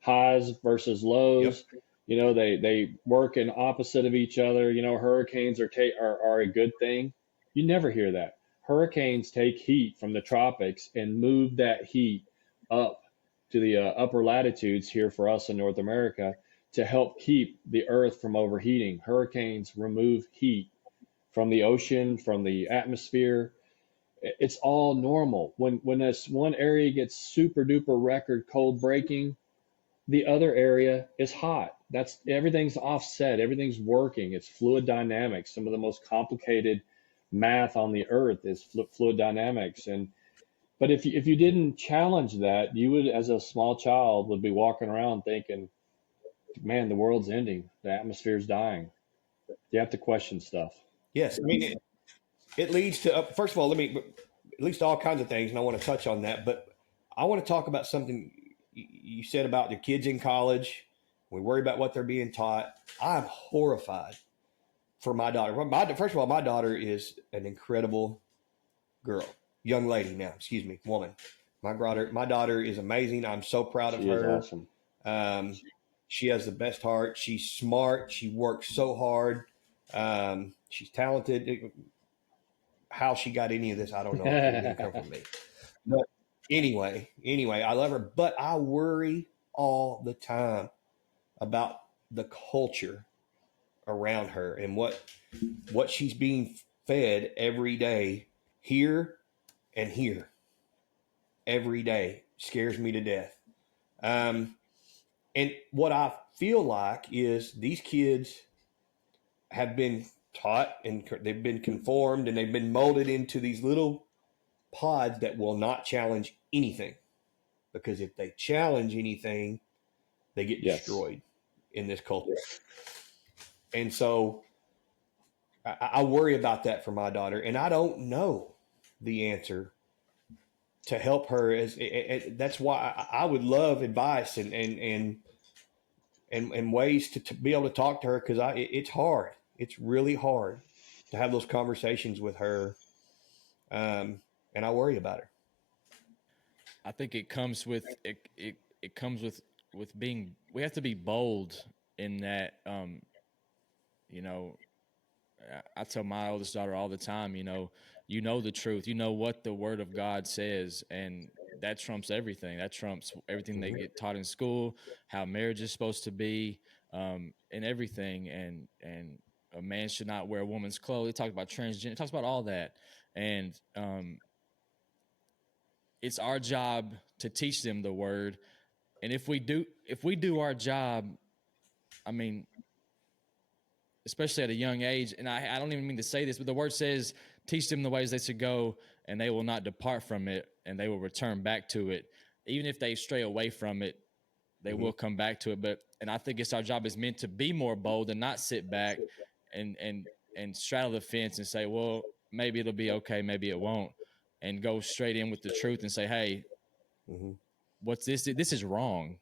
Highs versus lows, they work in opposite of each other. Hurricanes are a good thing. You never hear that. Hurricanes take heat from the tropics and move that heat up to the upper latitudes here for us in North America to help keep the earth from overheating. Hurricanes remove heat from the ocean, from the atmosphere. It's all normal. When this one area gets super duper record cold breaking, the other area is hot. Everything's offset. Everything's working. It's fluid dynamics. Some of the most complicated math on the earth is fluid dynamics. But if you didn't challenge that, you would, as a small child, would be walking around thinking, man, the world's ending. The atmosphere's dying. You have to question stuff. Yes. I mean, it leads to, first of all, it leads to all kinds of things, and I want to touch on that. But I want to talk about something you said about the kids in college. We worry about what they're being taught. I'm horrified for my daughter. First of all, my daughter is an incredible young lady now, woman. My daughter is amazing. I'm so proud of her. She is awesome. She has the best heart. She's smart. She works so hard. She's talented. How she got any of this, I don't know. It didn't come from me. But anyway, I love her. But I worry all the time about the culture around her and what she's being fed every day here and here. Every day scares me to death. And what I feel like is these kids have been taught and they've been conformed and they've been molded into these little pods that will not challenge anything. Because if they challenge anything, they get destroyed in this culture. And so I worry about that for my daughter, and I don't know the answer to help her. That's why I would love advice and ways to be able to talk to her, because it's hard. It's really hard to have those conversations with her, and I worry about her. I think it comes with it comes with being. We have to be bold in that. I tell my oldest daughter all the time. You know the truth. You know what the Word of God says, and that trumps everything. That trumps everything they get taught in school, how marriage is supposed to be, and everything. And a man should not wear a woman's clothes. It talks about transgender. It talks about all that, and it's our job to teach them the Word. And if we do our job, I mean, especially at a young age, and I don't even mean to say this, but the Word says, teach them the ways they should go, and they will not depart from it, and they will return back to it. Even if they stray away from it, they will come back to it. And I think it's our job is meant to be more bold and not sit back and straddle the fence and say, well, maybe it'll be okay, maybe it won't, and go straight in with the truth and say, hey, what's this? This is wrong,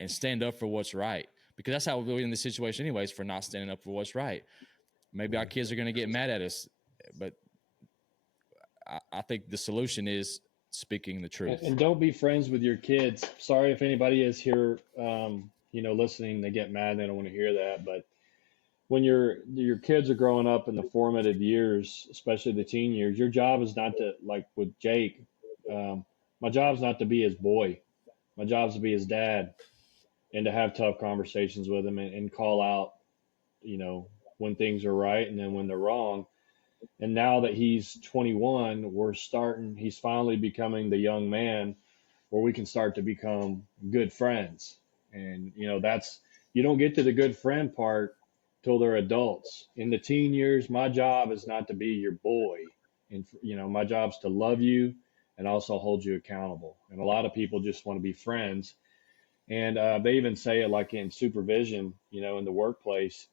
and stand up for what's right, because that's how we're in this situation anyways, for not standing up for what's right. Maybe our kids are going to get mad at us, but I think the solution is speaking the truth. And don't be friends with your kids. Sorry if anybody is here, listening, they get mad and they don't want to hear that. But when your kids are growing up in the formative years, especially the teen years, your job is not to, like with Jake, my job is not to be his boy. My job is to be his dad and to have tough conversations with him and call out, when things are right and then when they're wrong. And now that he's 21, he's finally becoming the young man where we can start to become good friends. And, you don't get to the good friend part till they're adults. In the teen years, my job is not to be your boy. And, my job's to love you and also hold you accountable. And a lot of people just want to be friends. And they even say it like in supervision, in the workplace.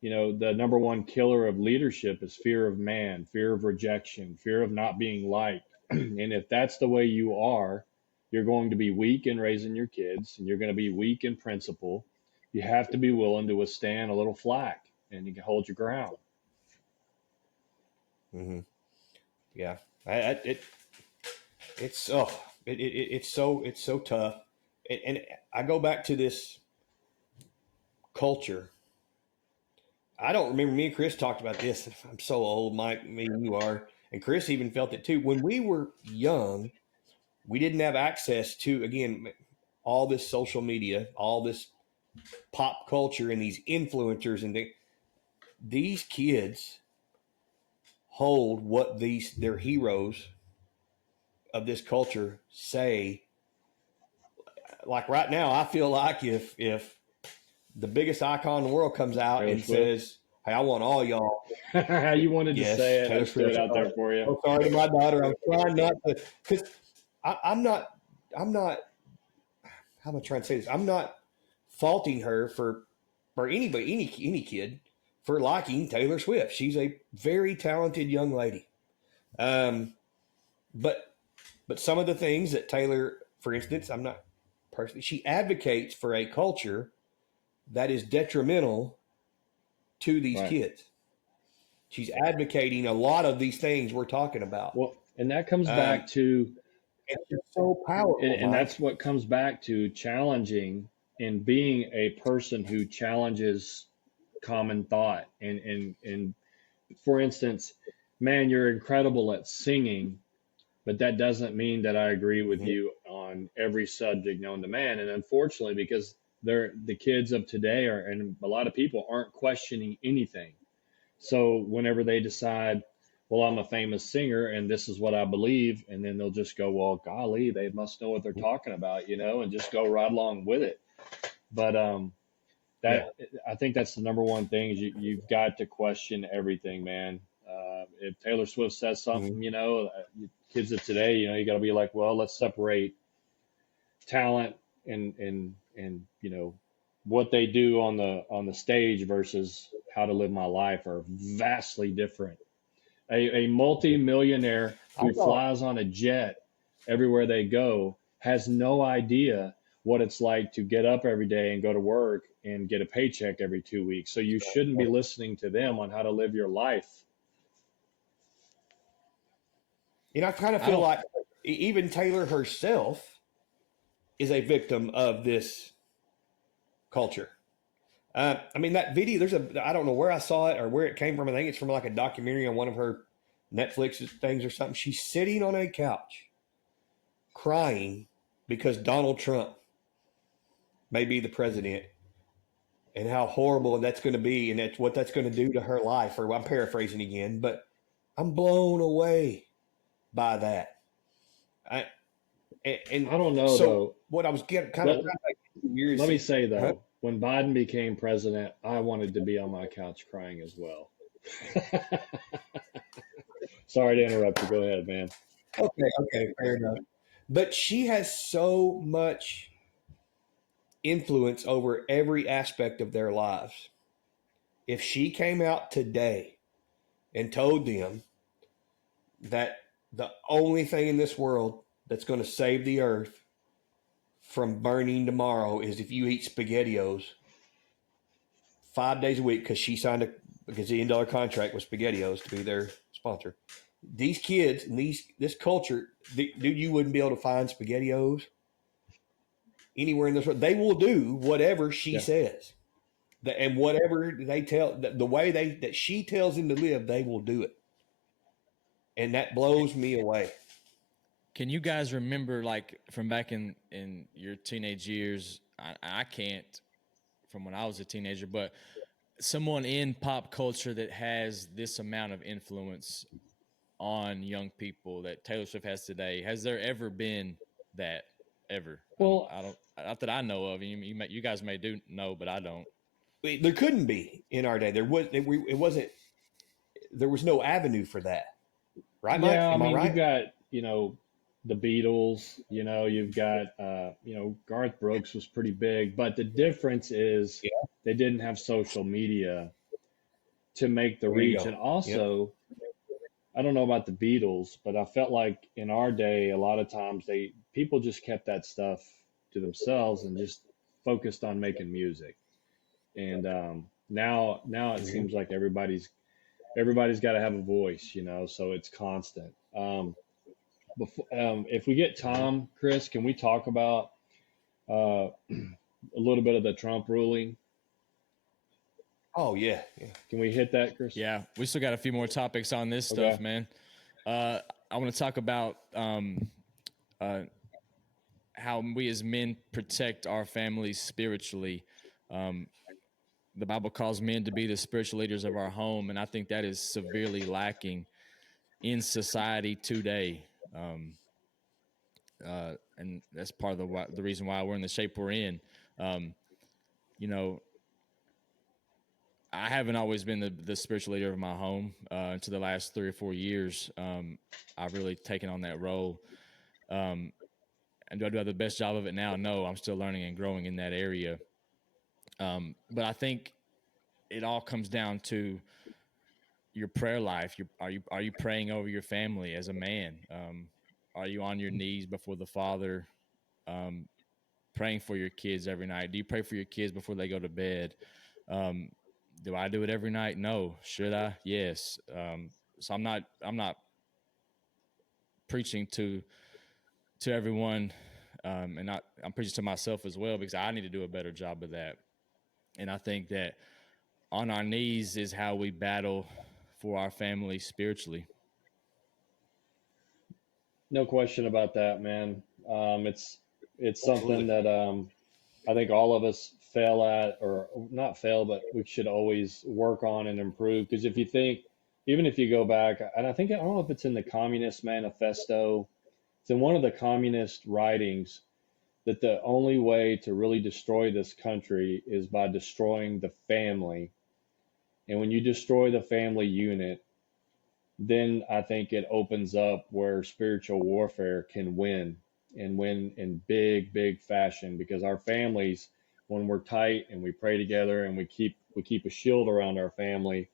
The number one killer of leadership is fear of man, fear of rejection, fear of not being liked. And if that's the way you are, you're going to be weak in raising your kids, and you're going to be weak in principle. You have to be willing to withstand a little flack, and you can hold your ground. Yeah, it's so tough, and I go back to this culture. I don't remember, me and Chris talked about this. I'm so old, Mike, me and you are, and Chris even felt it too. When we were young, we didn't have access to, again, all this social media, all this pop culture and these influencers, and these kids hold what their heroes of this culture say. Like right now, I feel like if the biggest icon in the world comes out Taylor and Swift says, "Hey, I want all y'all." You wanted to say it. I threw it out there for you. I'm sorry to my daughter. I'm trying not to, because I'm not. How am I trying to say this? I'm not faulting her or anybody, any kid for liking Taylor Swift. She's a very talented young lady. But some of the things that Taylor, for instance, I'm not personally, she advocates for a culture that is detrimental to these kids. She's advocating a lot of these things we're talking about. Well, and that comes back to, it's so powerful. And that's what comes back to challenging and being a person who challenges common thought. And for instance, man, you're incredible at singing, but that doesn't mean that I agree with you on every subject known to man. And unfortunately, because the kids of today and a lot of people aren't questioning anything. So whenever they decide, well, I'm a famous singer and this is what I believe, and then they'll just go, well, golly, they must know what they're talking about, and just go right along with it. But I think that's the number one thing is you've got to question everything, man. If Taylor Swift says something, kids of today, you got to be like, well, let's separate talent and what they do on the stage versus how to live my life are vastly different. A multi-millionaire who flies on a jet everywhere they go has no idea what it's like to get up every day and go to work and get a paycheck every 2 weeks. So you shouldn't be listening to them on how to live your life. I kind of feel like even Taylor herself is a victim of this culture. I mean, that video, I don't know where I saw it or where it came from. I think it's from like a documentary on one of her Netflix things or something. She's sitting on a couch crying because Donald Trump may be the president and how horrible that's going to be. And that's what that's going to do to her life. Or I'm paraphrasing again, but I'm blown away by that. I don't know, so though. What I was getting kind of years. Let me say though, when Biden became president, I wanted to be on my couch crying as well. Sorry to interrupt you. Go ahead, man. Okay, fair enough. But she has so much influence over every aspect of their lives. If she came out today and told them that the only thing in this world that's going to save the earth from burning tomorrow is if you eat SpaghettiOs 5 days a week, because she signed a gazillion-dollar contract with SpaghettiOs to be their sponsor. These kids and this culture, dude, you wouldn't be able to find SpaghettiOs anywhere in this world. They will do whatever she says, and whatever they tell, the way that she tells them to live, they will do it, and that blows me away. Can you guys remember, like, from back in your teenage years? I can't, from when I was a teenager, but someone in pop culture that has this amount of influence on young people that Taylor Swift has today. Has there ever been that ever? Well, I don't not that I know of. You guys may do know, but I don't. There couldn't be in our day. There wasn't. There was no avenue for that, right, Mike? yeah, I Am I mean, right? you've got, the Beatles, you've got, Garth Brooks was pretty big, but the difference is Yeah. they didn't have social media to make the There you reach. go. And also, I don't know about the Beatles, but I felt like in our day, a lot of times people just kept that stuff to themselves and just focused on making music. And now it seems like everybody's got to have a voice, so it's constant. If we get Tom, Chris, can we talk about a little bit of the Trump ruling? Oh yeah. Can we hit that, Chris? Yeah, we still got a few more topics on this Okay. stuff, man. I want to talk about how we as men protect our families spiritually. The Bible calls men to be the spiritual leaders of our home, and I think that is severely lacking in society today. And that's part of the reason why we're in the shape we're in. I haven't always been the spiritual leader of my home until the last 3 or 4 years. I've really taken on that role. And do I do the best job of it now? No, I'm still learning and growing in that area. But I think it all comes down to your prayer life. Are you praying over your family as a man? Are you on your knees before the Father, praying for your kids every night? Do you pray for your kids before they go to bed? Do I do it every night? No. Should I? Yes. So I'm not preaching to everyone, and I'm preaching to myself as well, because I need to do a better job of that. And I think that on our knees is how we battle for our family spiritually. No question about that, man. It's something Absolutely. that I think all of us fail at, or not fail, but we should always work on and improve. Because even if you go back, and I don't know if it's in the Communist Manifesto, it's in one of the communist writings, that the only way to really destroy this country is by destroying the family. And when you destroy the family unit, then I think it opens up where spiritual warfare can win, and win in big, big fashion, because our families, when we're tight and we pray together and we keep a shield around our family,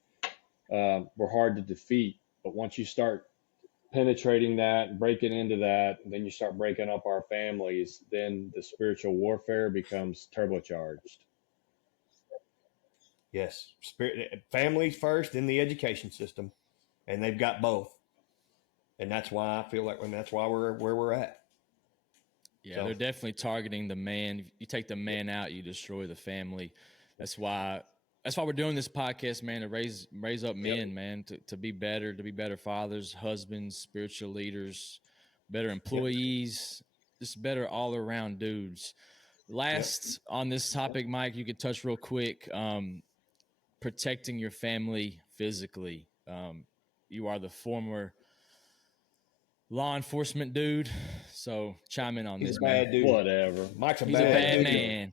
we're hard to defeat. But once you start penetrating that and breaking into that, and then you start breaking up our families, then the spiritual warfare becomes turbocharged. Yes. Families first, then the education system, and they've got both. And that's why I feel like that's why we're where we're at. Yeah, they're definitely targeting the man. If you take the man out, you destroy the family. That's why we're doing this podcast, man, to raise up men, man, to be better fathers, husbands, spiritual leaders, better employees, just better all around dudes. Last on this topic, Mike, you could touch real quick, protecting your family physically. You are the former law enforcement dude, so chime in on He's this, a man. bad dude. Whatever. Mike's a He's a bad bad dude. man.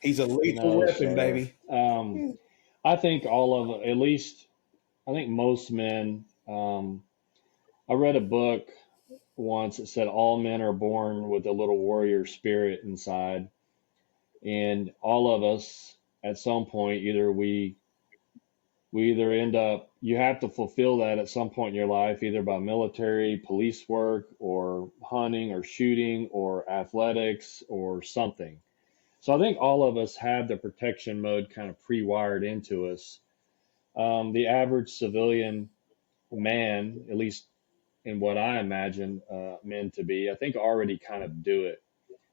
He's a lethal No, weapon, sir. baby. I think at least, I think most men. I read a book once that said all men are born with a little warrior spirit inside, And all of us at some point, we either end up, you have to fulfill that at some point in your life, either by military, police work, or hunting, or shooting, or athletics, or something. So I think all of us have the protection mode kind of pre-wired into us. The average civilian man, at least in what I imagine men to be, I think already kind of do it.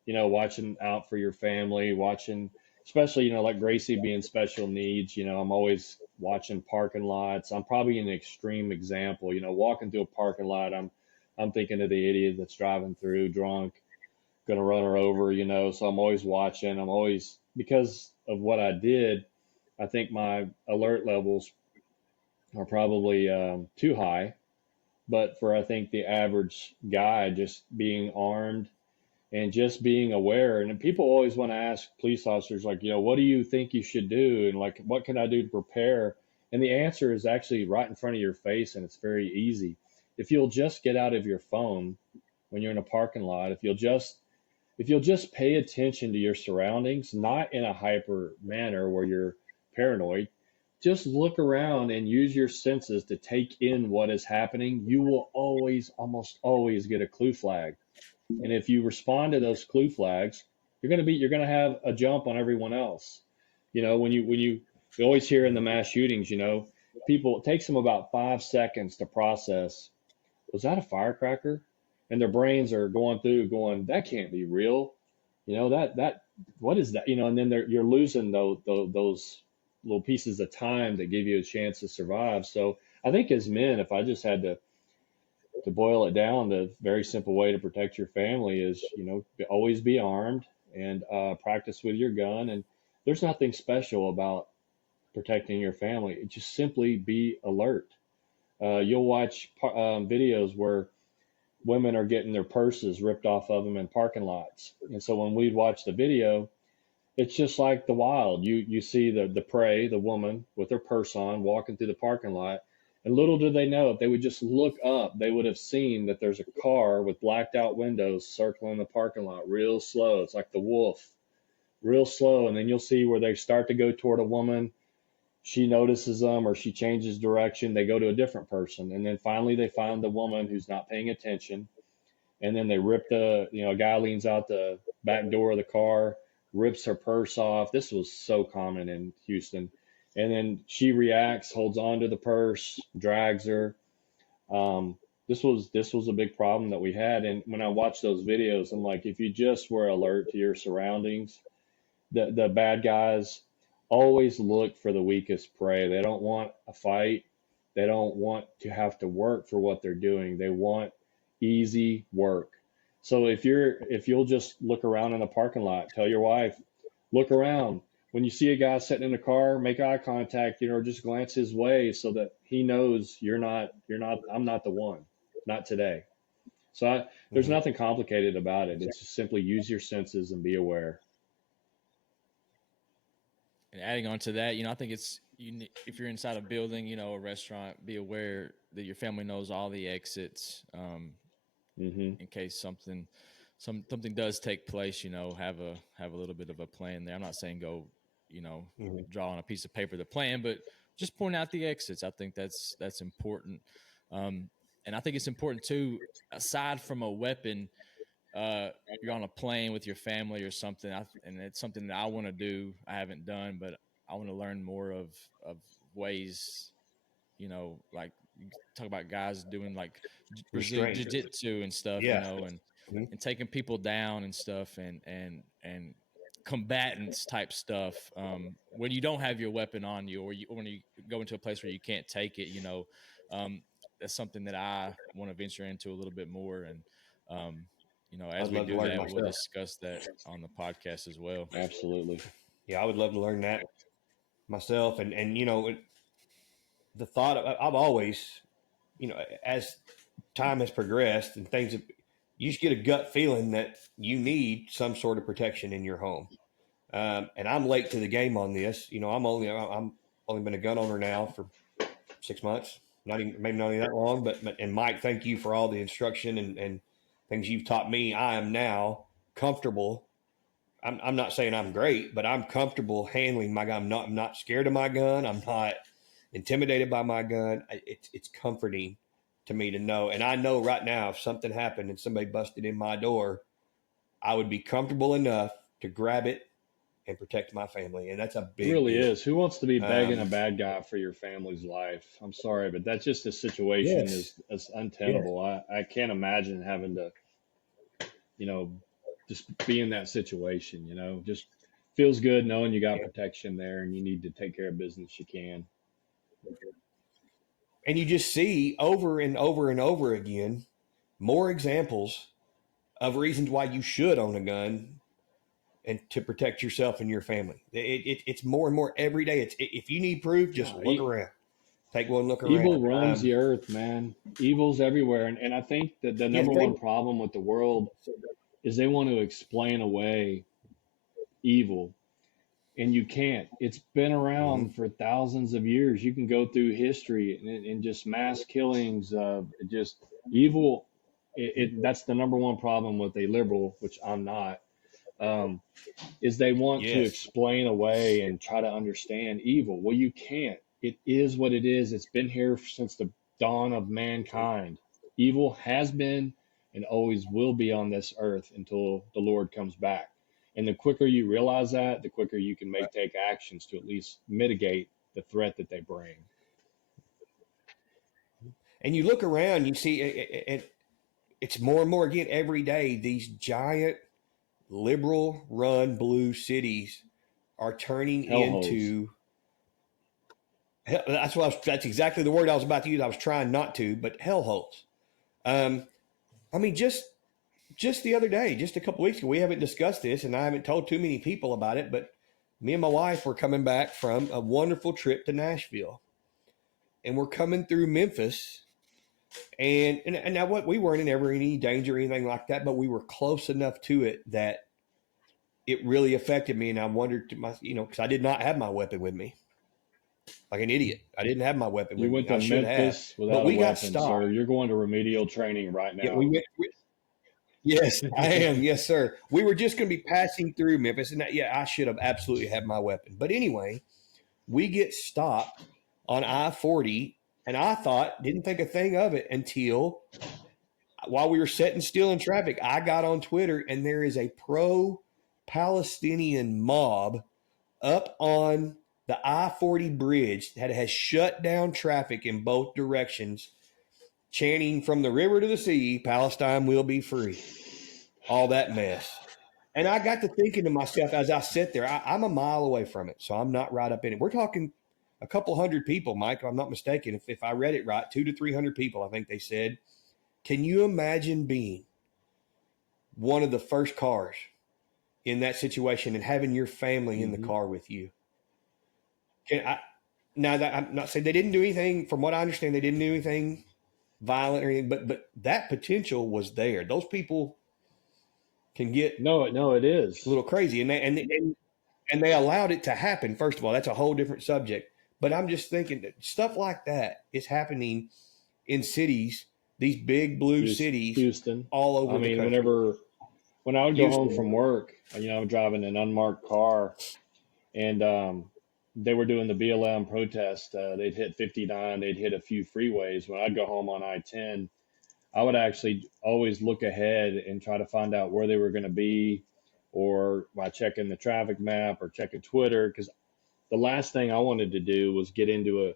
Watching out for your family, watching, especially, like Gracie being special needs, I'm always watching parking lots. I'm probably an extreme example, walking through a parking lot. I'm thinking of the idiot that's driving through drunk, going to run her over, so I'm always watching. I'm always, because of what I did, I think my alert levels are probably too high. But for, I think, the average guy, just being armed and just being aware. And people always want to ask police officers, like, what do you think you should do? And like, what can I do to prepare? And the answer is actually right in front of your face, and it's very easy. If you'll just get out of your phone when you're in a parking lot, if you'll just pay attention to your surroundings, not in a hyper manner where you're paranoid, just look around and use your senses to take in what is happening, you will always, almost always get a clue flag. And if you respond to those clue flags, you're going to have a jump on everyone else. We always hear in the mass shootings, people, it takes them about 5 seconds to process, was that a firecracker? And their brains are going through, going, that can't be real. That what is that? And then you're losing those little pieces of time that give you a chance to survive. So I think as men, if I just had to boil it down, the very simple way to protect your family is, always be armed and practice with your gun. And there's nothing special about protecting your family. Just simply be alert. You'll watch videos where women are getting their purses ripped off of them in parking lots. And so when we'd watch the video, it's just like the wild. You see the prey, the woman with her purse on, walking through the parking lot. And little do they know, if they would just look up, they would have seen that there's a car with blacked out windows circling the parking lot real slow. It's like the wolf, real slow. And then you'll see where they start to go toward a woman. She notices them, or she changes direction. They go to a different person. And then finally they find the woman who's not paying attention. And then they rip a guy leans out the back door of the car, rips her purse off. This was so common in Houston. And then she reacts, holds on to the purse, drags her. This was a big problem that we had. And when I watch those videos, I'm like, if you just were alert to your surroundings, the bad guys always look for the weakest prey. They don't want a fight. They don't want to have to work for what they're doing. They want easy work. So if you'll just look around in a parking lot, tell your wife, look around. When you see a guy sitting in a car, make eye contact, or just glance his way so that he knows I'm not the one, not today. So there's Mm-hmm. nothing complicated about it. It's just simply use your senses and be aware. And adding on to that, I think it's if you're inside a building, a restaurant, be aware that your family knows all the exits, Hmm. in case something does take place. Have a little bit of a plan there. I'm not saying go, Mm-hmm. draw on a piece of paper the plan, but just point out the exits. I think that's important, and I think it's important too. Aside from a weapon, you're on a plane with your family or something, and it's something that I want to do. I haven't done, but I want to learn more of ways. Like you talk about guys doing like Brazilian Restraint. jiu-jitsu and stuff, Yeah. Mm-hmm. and taking people down and stuff, and combatants type stuff. When you don't have your weapon on you, or when you go into a place where you can't take it, that's something that I want to venture into a little bit more. And as I'd we love to do learn that, we'll myself. discuss that on the podcast as well. Absolutely. Yeah, I would love to learn that myself. And the thought of, I've always, as time has progressed and things, you just get a gut feeling that you need some sort of protection in your home. And I'm late to the game on this. I'm only been a gun owner now for 6 months, maybe not even that long. And Mike, thank you for all the instruction and things you've taught me. I am now comfortable. I'm not saying I'm great, but I'm comfortable handling my gun. I'm not scared of my gun. I'm not intimidated by my gun. It's comforting to me to know. And I know right now, if something happened and somebody busted in my door, I would be comfortable enough to grab it and protect my family. And that's a It big really deal. is. Who wants to be begging a Um, bad guy for your family's life? I'm sorry, but that's just a situation yes. is Yes. untenable. I can't imagine having to, you know, just be in that situation, just feels good knowing you got Yeah. protection there and you need to take care of business you can. And you just see over and over and over again more examples of reasons why you should own a gun and to protect yourself and your family. It's more and more every day. It's if you need proof, just No, look around. Take one look evil around. roams the earth, man. Evil's everywhere. And I think that the Yeah, number one problem with the world is they want to explain away evil. And you can't. It's been mm-hmm. around for thousands of years. You can go through history and just mass killings of just evil. That's the number one problem with a liberal, which I'm not. Um, is they want to Yes. explain away and try to understand evil. Well, you can't. It is what it is. It's been here since the dawn of mankind. Evil has been and always will be on this earth until the Lord comes back. And the quicker you realize that, the quicker you can take actions to at least mitigate the threat that they bring. And you look around, you see, it's more and more again every day. These giant liberal-run blue cities are turning Hellholes. into. That's exactly the word I was about to use. I was trying not to, but hellholes. Um, I mean, just the other day, just a couple weeks ago, we haven't discussed this, and I haven't told too many people about it. But me and my wife were coming back from a wonderful trip to Nashville, and we're coming through Memphis. And now what we weren't in ever any danger or anything like that, but we were close enough to it that it really affected me. And I wondered to because I did not have my weapon with me, like an idiot. I didn't have my weapon You with me. went I to should have, Memphis but without a we got weapon, stopped. sir. You're going to remedial training right Yeah, now. Yes, I am. Yes, sir. We were just going to be passing through Memphis, and I should have absolutely had my weapon. But anyway, we get stopped on I-40, and didn't think a thing of it until while we were sitting still in traffic. I got on Twitter, and there is a pro-Palestinian mob up on the I-40 bridge that has shut down traffic in both directions, chanting from the river to the sea, Palestine will be free. All that mess. And I got to thinking to myself as I sit there, I'm a mile away from it, so I'm not right up in it. We're talking a couple hundred people, Mike, if I'm not mistaken. If I read it right, 200 to 300 people, I think they said. Can you imagine being one of the first cars in that situation and having your family in the Mm-hmm. car with you? Now that I'm not saying they didn't do anything, from what I understand, they didn't do anything violent or anything, but that potential was there. Those people can get No, it a is. little crazy, and they allowed it to happen. First of all, that's a whole different subject. But I'm just thinking that stuff like that is happening in cities, these big blue cities Houston. all I over the mean, country. when I would go home Houston, from work, I'm driving an unmarked car, and they were doing the BLM protest. They'd hit 59, they'd hit a few freeways. When I'd go home on I-10, I would actually always look ahead and try to find out where they were going to be, or by checking the traffic map or checking Twitter, because the last thing I wanted to do was get into a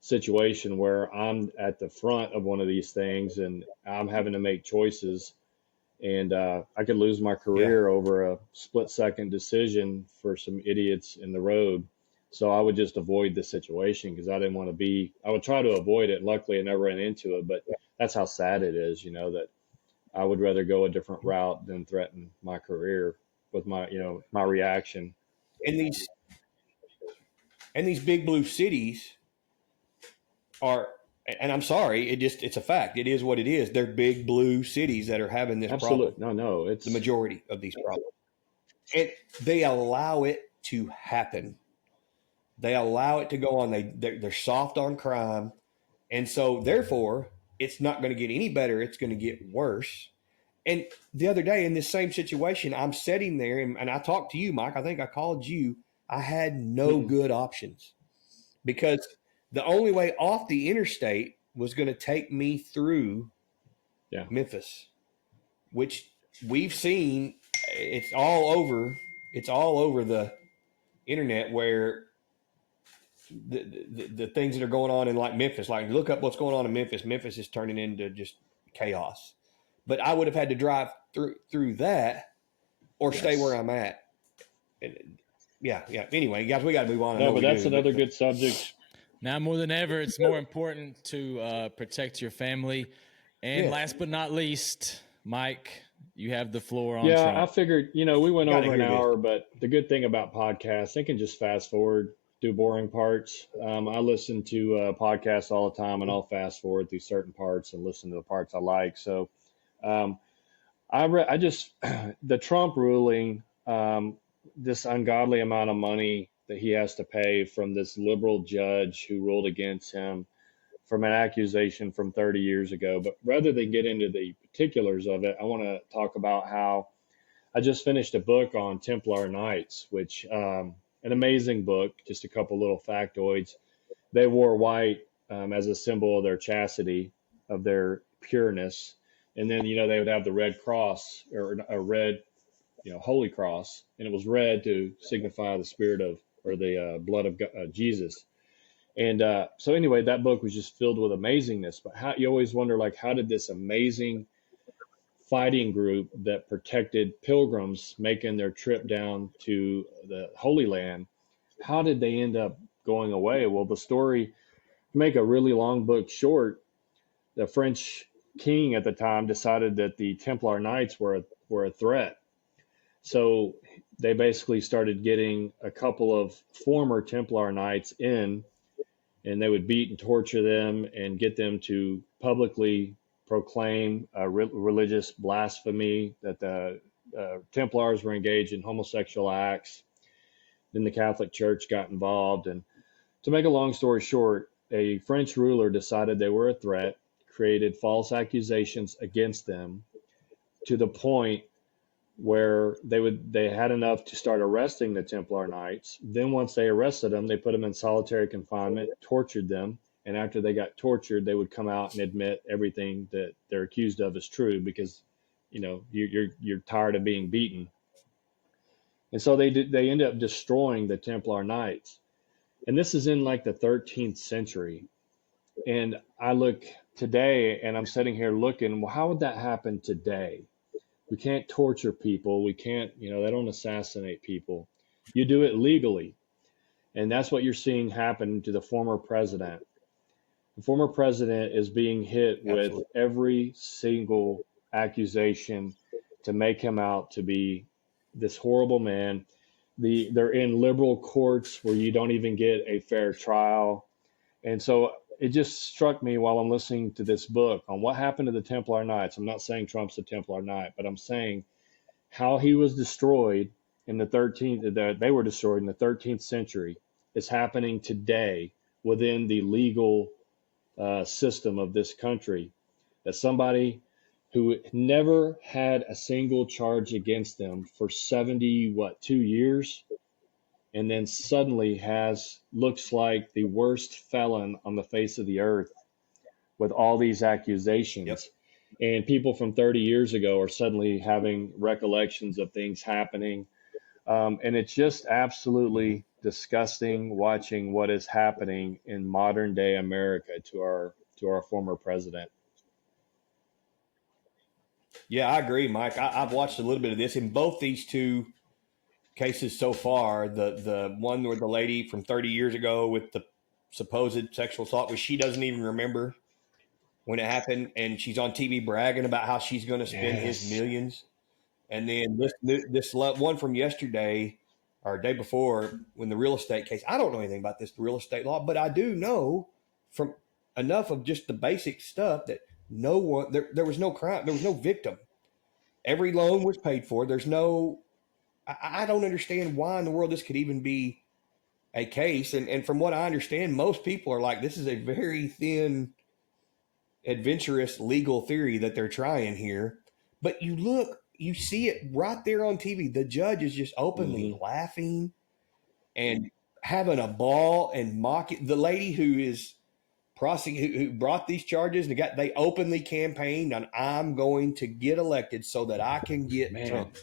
situation where I'm at the front of one of these things and I'm having to make choices, and I could lose my yeah. career over a split second decision for some idiots in the road. So I would just avoid the situation because I didn't want to be. I would try to avoid it. Luckily, I never ran into it, but that's how sad it is. That I would rather go a different route than threaten my career with my reaction. And these big blue cities are, and I'm sorry, it's a fact. It is what it is. They're big blue cities that are having this problem. Absolutely, no, The it's majority of these problems, and they allow it to happen. They allow it to go on. They're soft on crime, and so therefore it's not going to get any better. It's going to get worse. And the other day in this same situation, I'm sitting there and I talked to you, Mike. I think I called you. I had no good options because the only way off the interstate was going to take me through Memphis, which we've seen. It's all over. It's all over the internet where the things that are going on in like Memphis, like look up what's going on in Memphis. Memphis is turning into just chaos. But I would have had to drive through that or stay where I'm at. And yeah. Anyway, guys, we got to move on. No, but that's another good subject. Now more than ever, it's more important to protect your family. And last but not least, Mike, you have the floor on Trump. I figured, we went over an hour, but the good thing about podcasts, they can just fast forward, do boring parts. I listen to podcasts all the time, and I'll fast forward through certain parts and listen to the parts I like. So I just, the Trump ruling, this ungodly amount of money that he has to pay from this liberal judge who ruled against him from an accusation from 30 years ago. But rather than get into the particulars of it, I want to talk about how I just finished a book on Templar Knights, which an amazing book, just a couple little factoids. They wore white as a symbol of their chastity, of their pureness. And then, they would have the red cross or a red, holy cross, and it was red to signify the spirit of, or the blood of Jesus. And so anyway, that book was just filled with amazingness. But how you always wonder, like, how did this amazing fighting group that protected pilgrims making their trip down to the Holy Land, how did they end up going away? Well, the story, to make a really long book short, the French king at the time decided that the Templar Knights were a threat. So they basically started getting a couple of former Templar Knights in, and they would beat and torture them and get them to publicly proclaim religious blasphemy, that the Templars were engaged in homosexual acts. Then the Catholic Church got involved. And to make a long story short, a French ruler decided they were a threat, created false accusations against them to the point where they had enough to start arresting the Templar Knights. Then once they arrested them, they put them in solitary confinement, tortured them, and after they got tortured, they would come out and admit everything that they're accused of is true because, you're tired of being beaten. And so they ended up destroying the Templar Knights. And this is in like the 13th century. And I look today and I'm sitting here looking, well, how would that happen today? We can't torture people. We can't, they don't assassinate people. You do it legally. And that's what you're seeing happen to the former president. The former president is being hit with every single accusation to make him out to be this horrible man. They're in liberal courts where you don't even get a fair trial. And so it just struck me while I'm listening to this book on what happened to the Templar Knights. I'm not saying Trump's a Templar Knight, but I'm saying how he was destroyed in the 13th, they were destroyed in the 13th century is happening today within the legal system of this country. That somebody who never had a single charge against them for 2 years, and then suddenly looks like the worst felon on the face of the earth with all these accusations. Yep. And people from 30 years ago are suddenly having recollections of things happening. And it's just absolutely disgusting watching what is happening in modern day America to our former president. Yeah, I agree, Mike. I've watched a little bit of this in both these two cases so far. The one where the lady from 30 years ago with the supposed sexual assault, where she doesn't even remember when it happened, and she's on TV bragging about how she's going to spend his millions. And then this one from yesterday or day before, when the real estate case. I don't know anything about this real estate law, but I do know from enough of just the basic stuff that no one there was no crime, there was no victim. Every loan was paid for. There's no. I don't understand why in the world this could even be a case. And from what I understand, most people are like, this is a very thin, adventurous legal theory that they're trying here. But you see it right there on TV. The judge is just openly laughing and having a ball and mocking the lady who is who brought these charges, and they openly campaigned on, I'm going to get elected so that I can get Trump.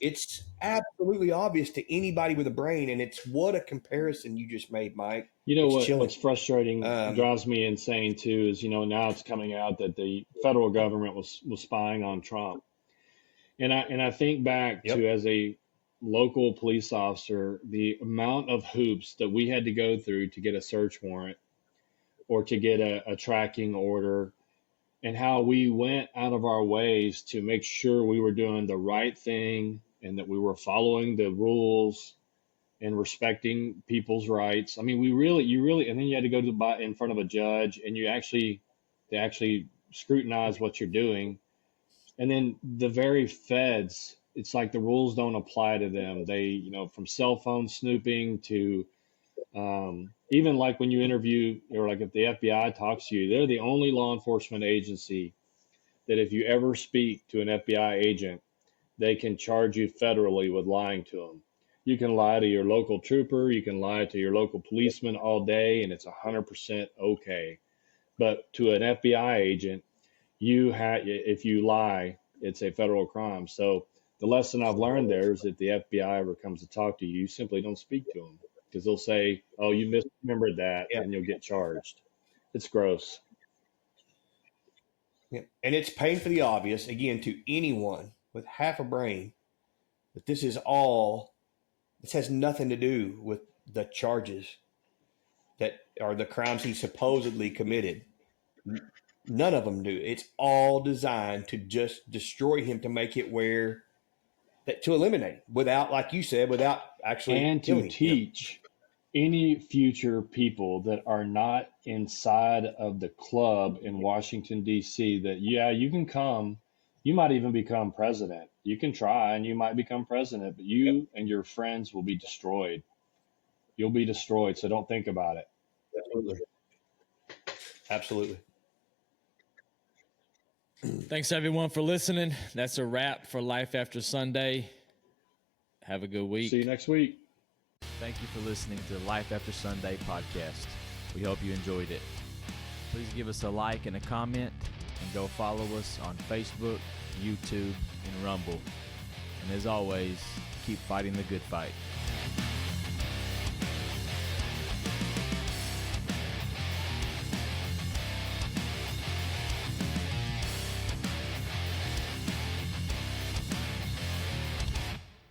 It's absolutely obvious to anybody with a brain, and it's what a comparison you just made, Mike. You know what's frustrating, drives me insane too, is now it's coming out that the federal government was spying on Trump, and I think back to, as a local police officer, the amount of hoops that we had to go through to get a search warrant or to get a tracking order, and how we went out of our ways to make sure we were doing the right thing and that we were following the rules and respecting people's rights. I mean, you really, and then you had to go in front of a judge, and they actually scrutinize what you're doing. And then the very feds, it's like the rules don't apply to them. They, from cell phone snooping to, even like when you interview, or like if the FBI talks to you, they're the only law enforcement agency that if you ever speak to an FBI agent, they can charge you federally with lying to them. You can lie to your local trooper, you can lie to your local policeman all day, and it's 100% okay. But to an FBI agent, if you lie, it's a federal crime. So the lesson I've learned there is that the FBI ever comes to talk to you, you simply don't speak to them, because they'll say, oh, you misremembered that, and you'll get charged. It's gross. Yeah. And it's painfully obvious, again, to anyone with half a brain, that this has nothing to do with the charges that are the crimes he supposedly committed. None of them do. It's all designed to just destroy him, to make it to eliminate, without, like you said, without actually and to teach any future people that are not inside of the club in Washington, D.C., that, you can come, you might even become president. You can try and you might become president, but you and your friends will be destroyed. You'll be destroyed. So don't think about it. Absolutely. Thanks, everyone, for listening. That's a wrap for Life After Sunday. Have a good week. See you next week. Thank you for listening to the Life After Sunday podcast. We hope you enjoyed it. Please give us a like and a comment, and go follow us on Facebook, YouTube, and Rumble. And as always, keep fighting the good fight.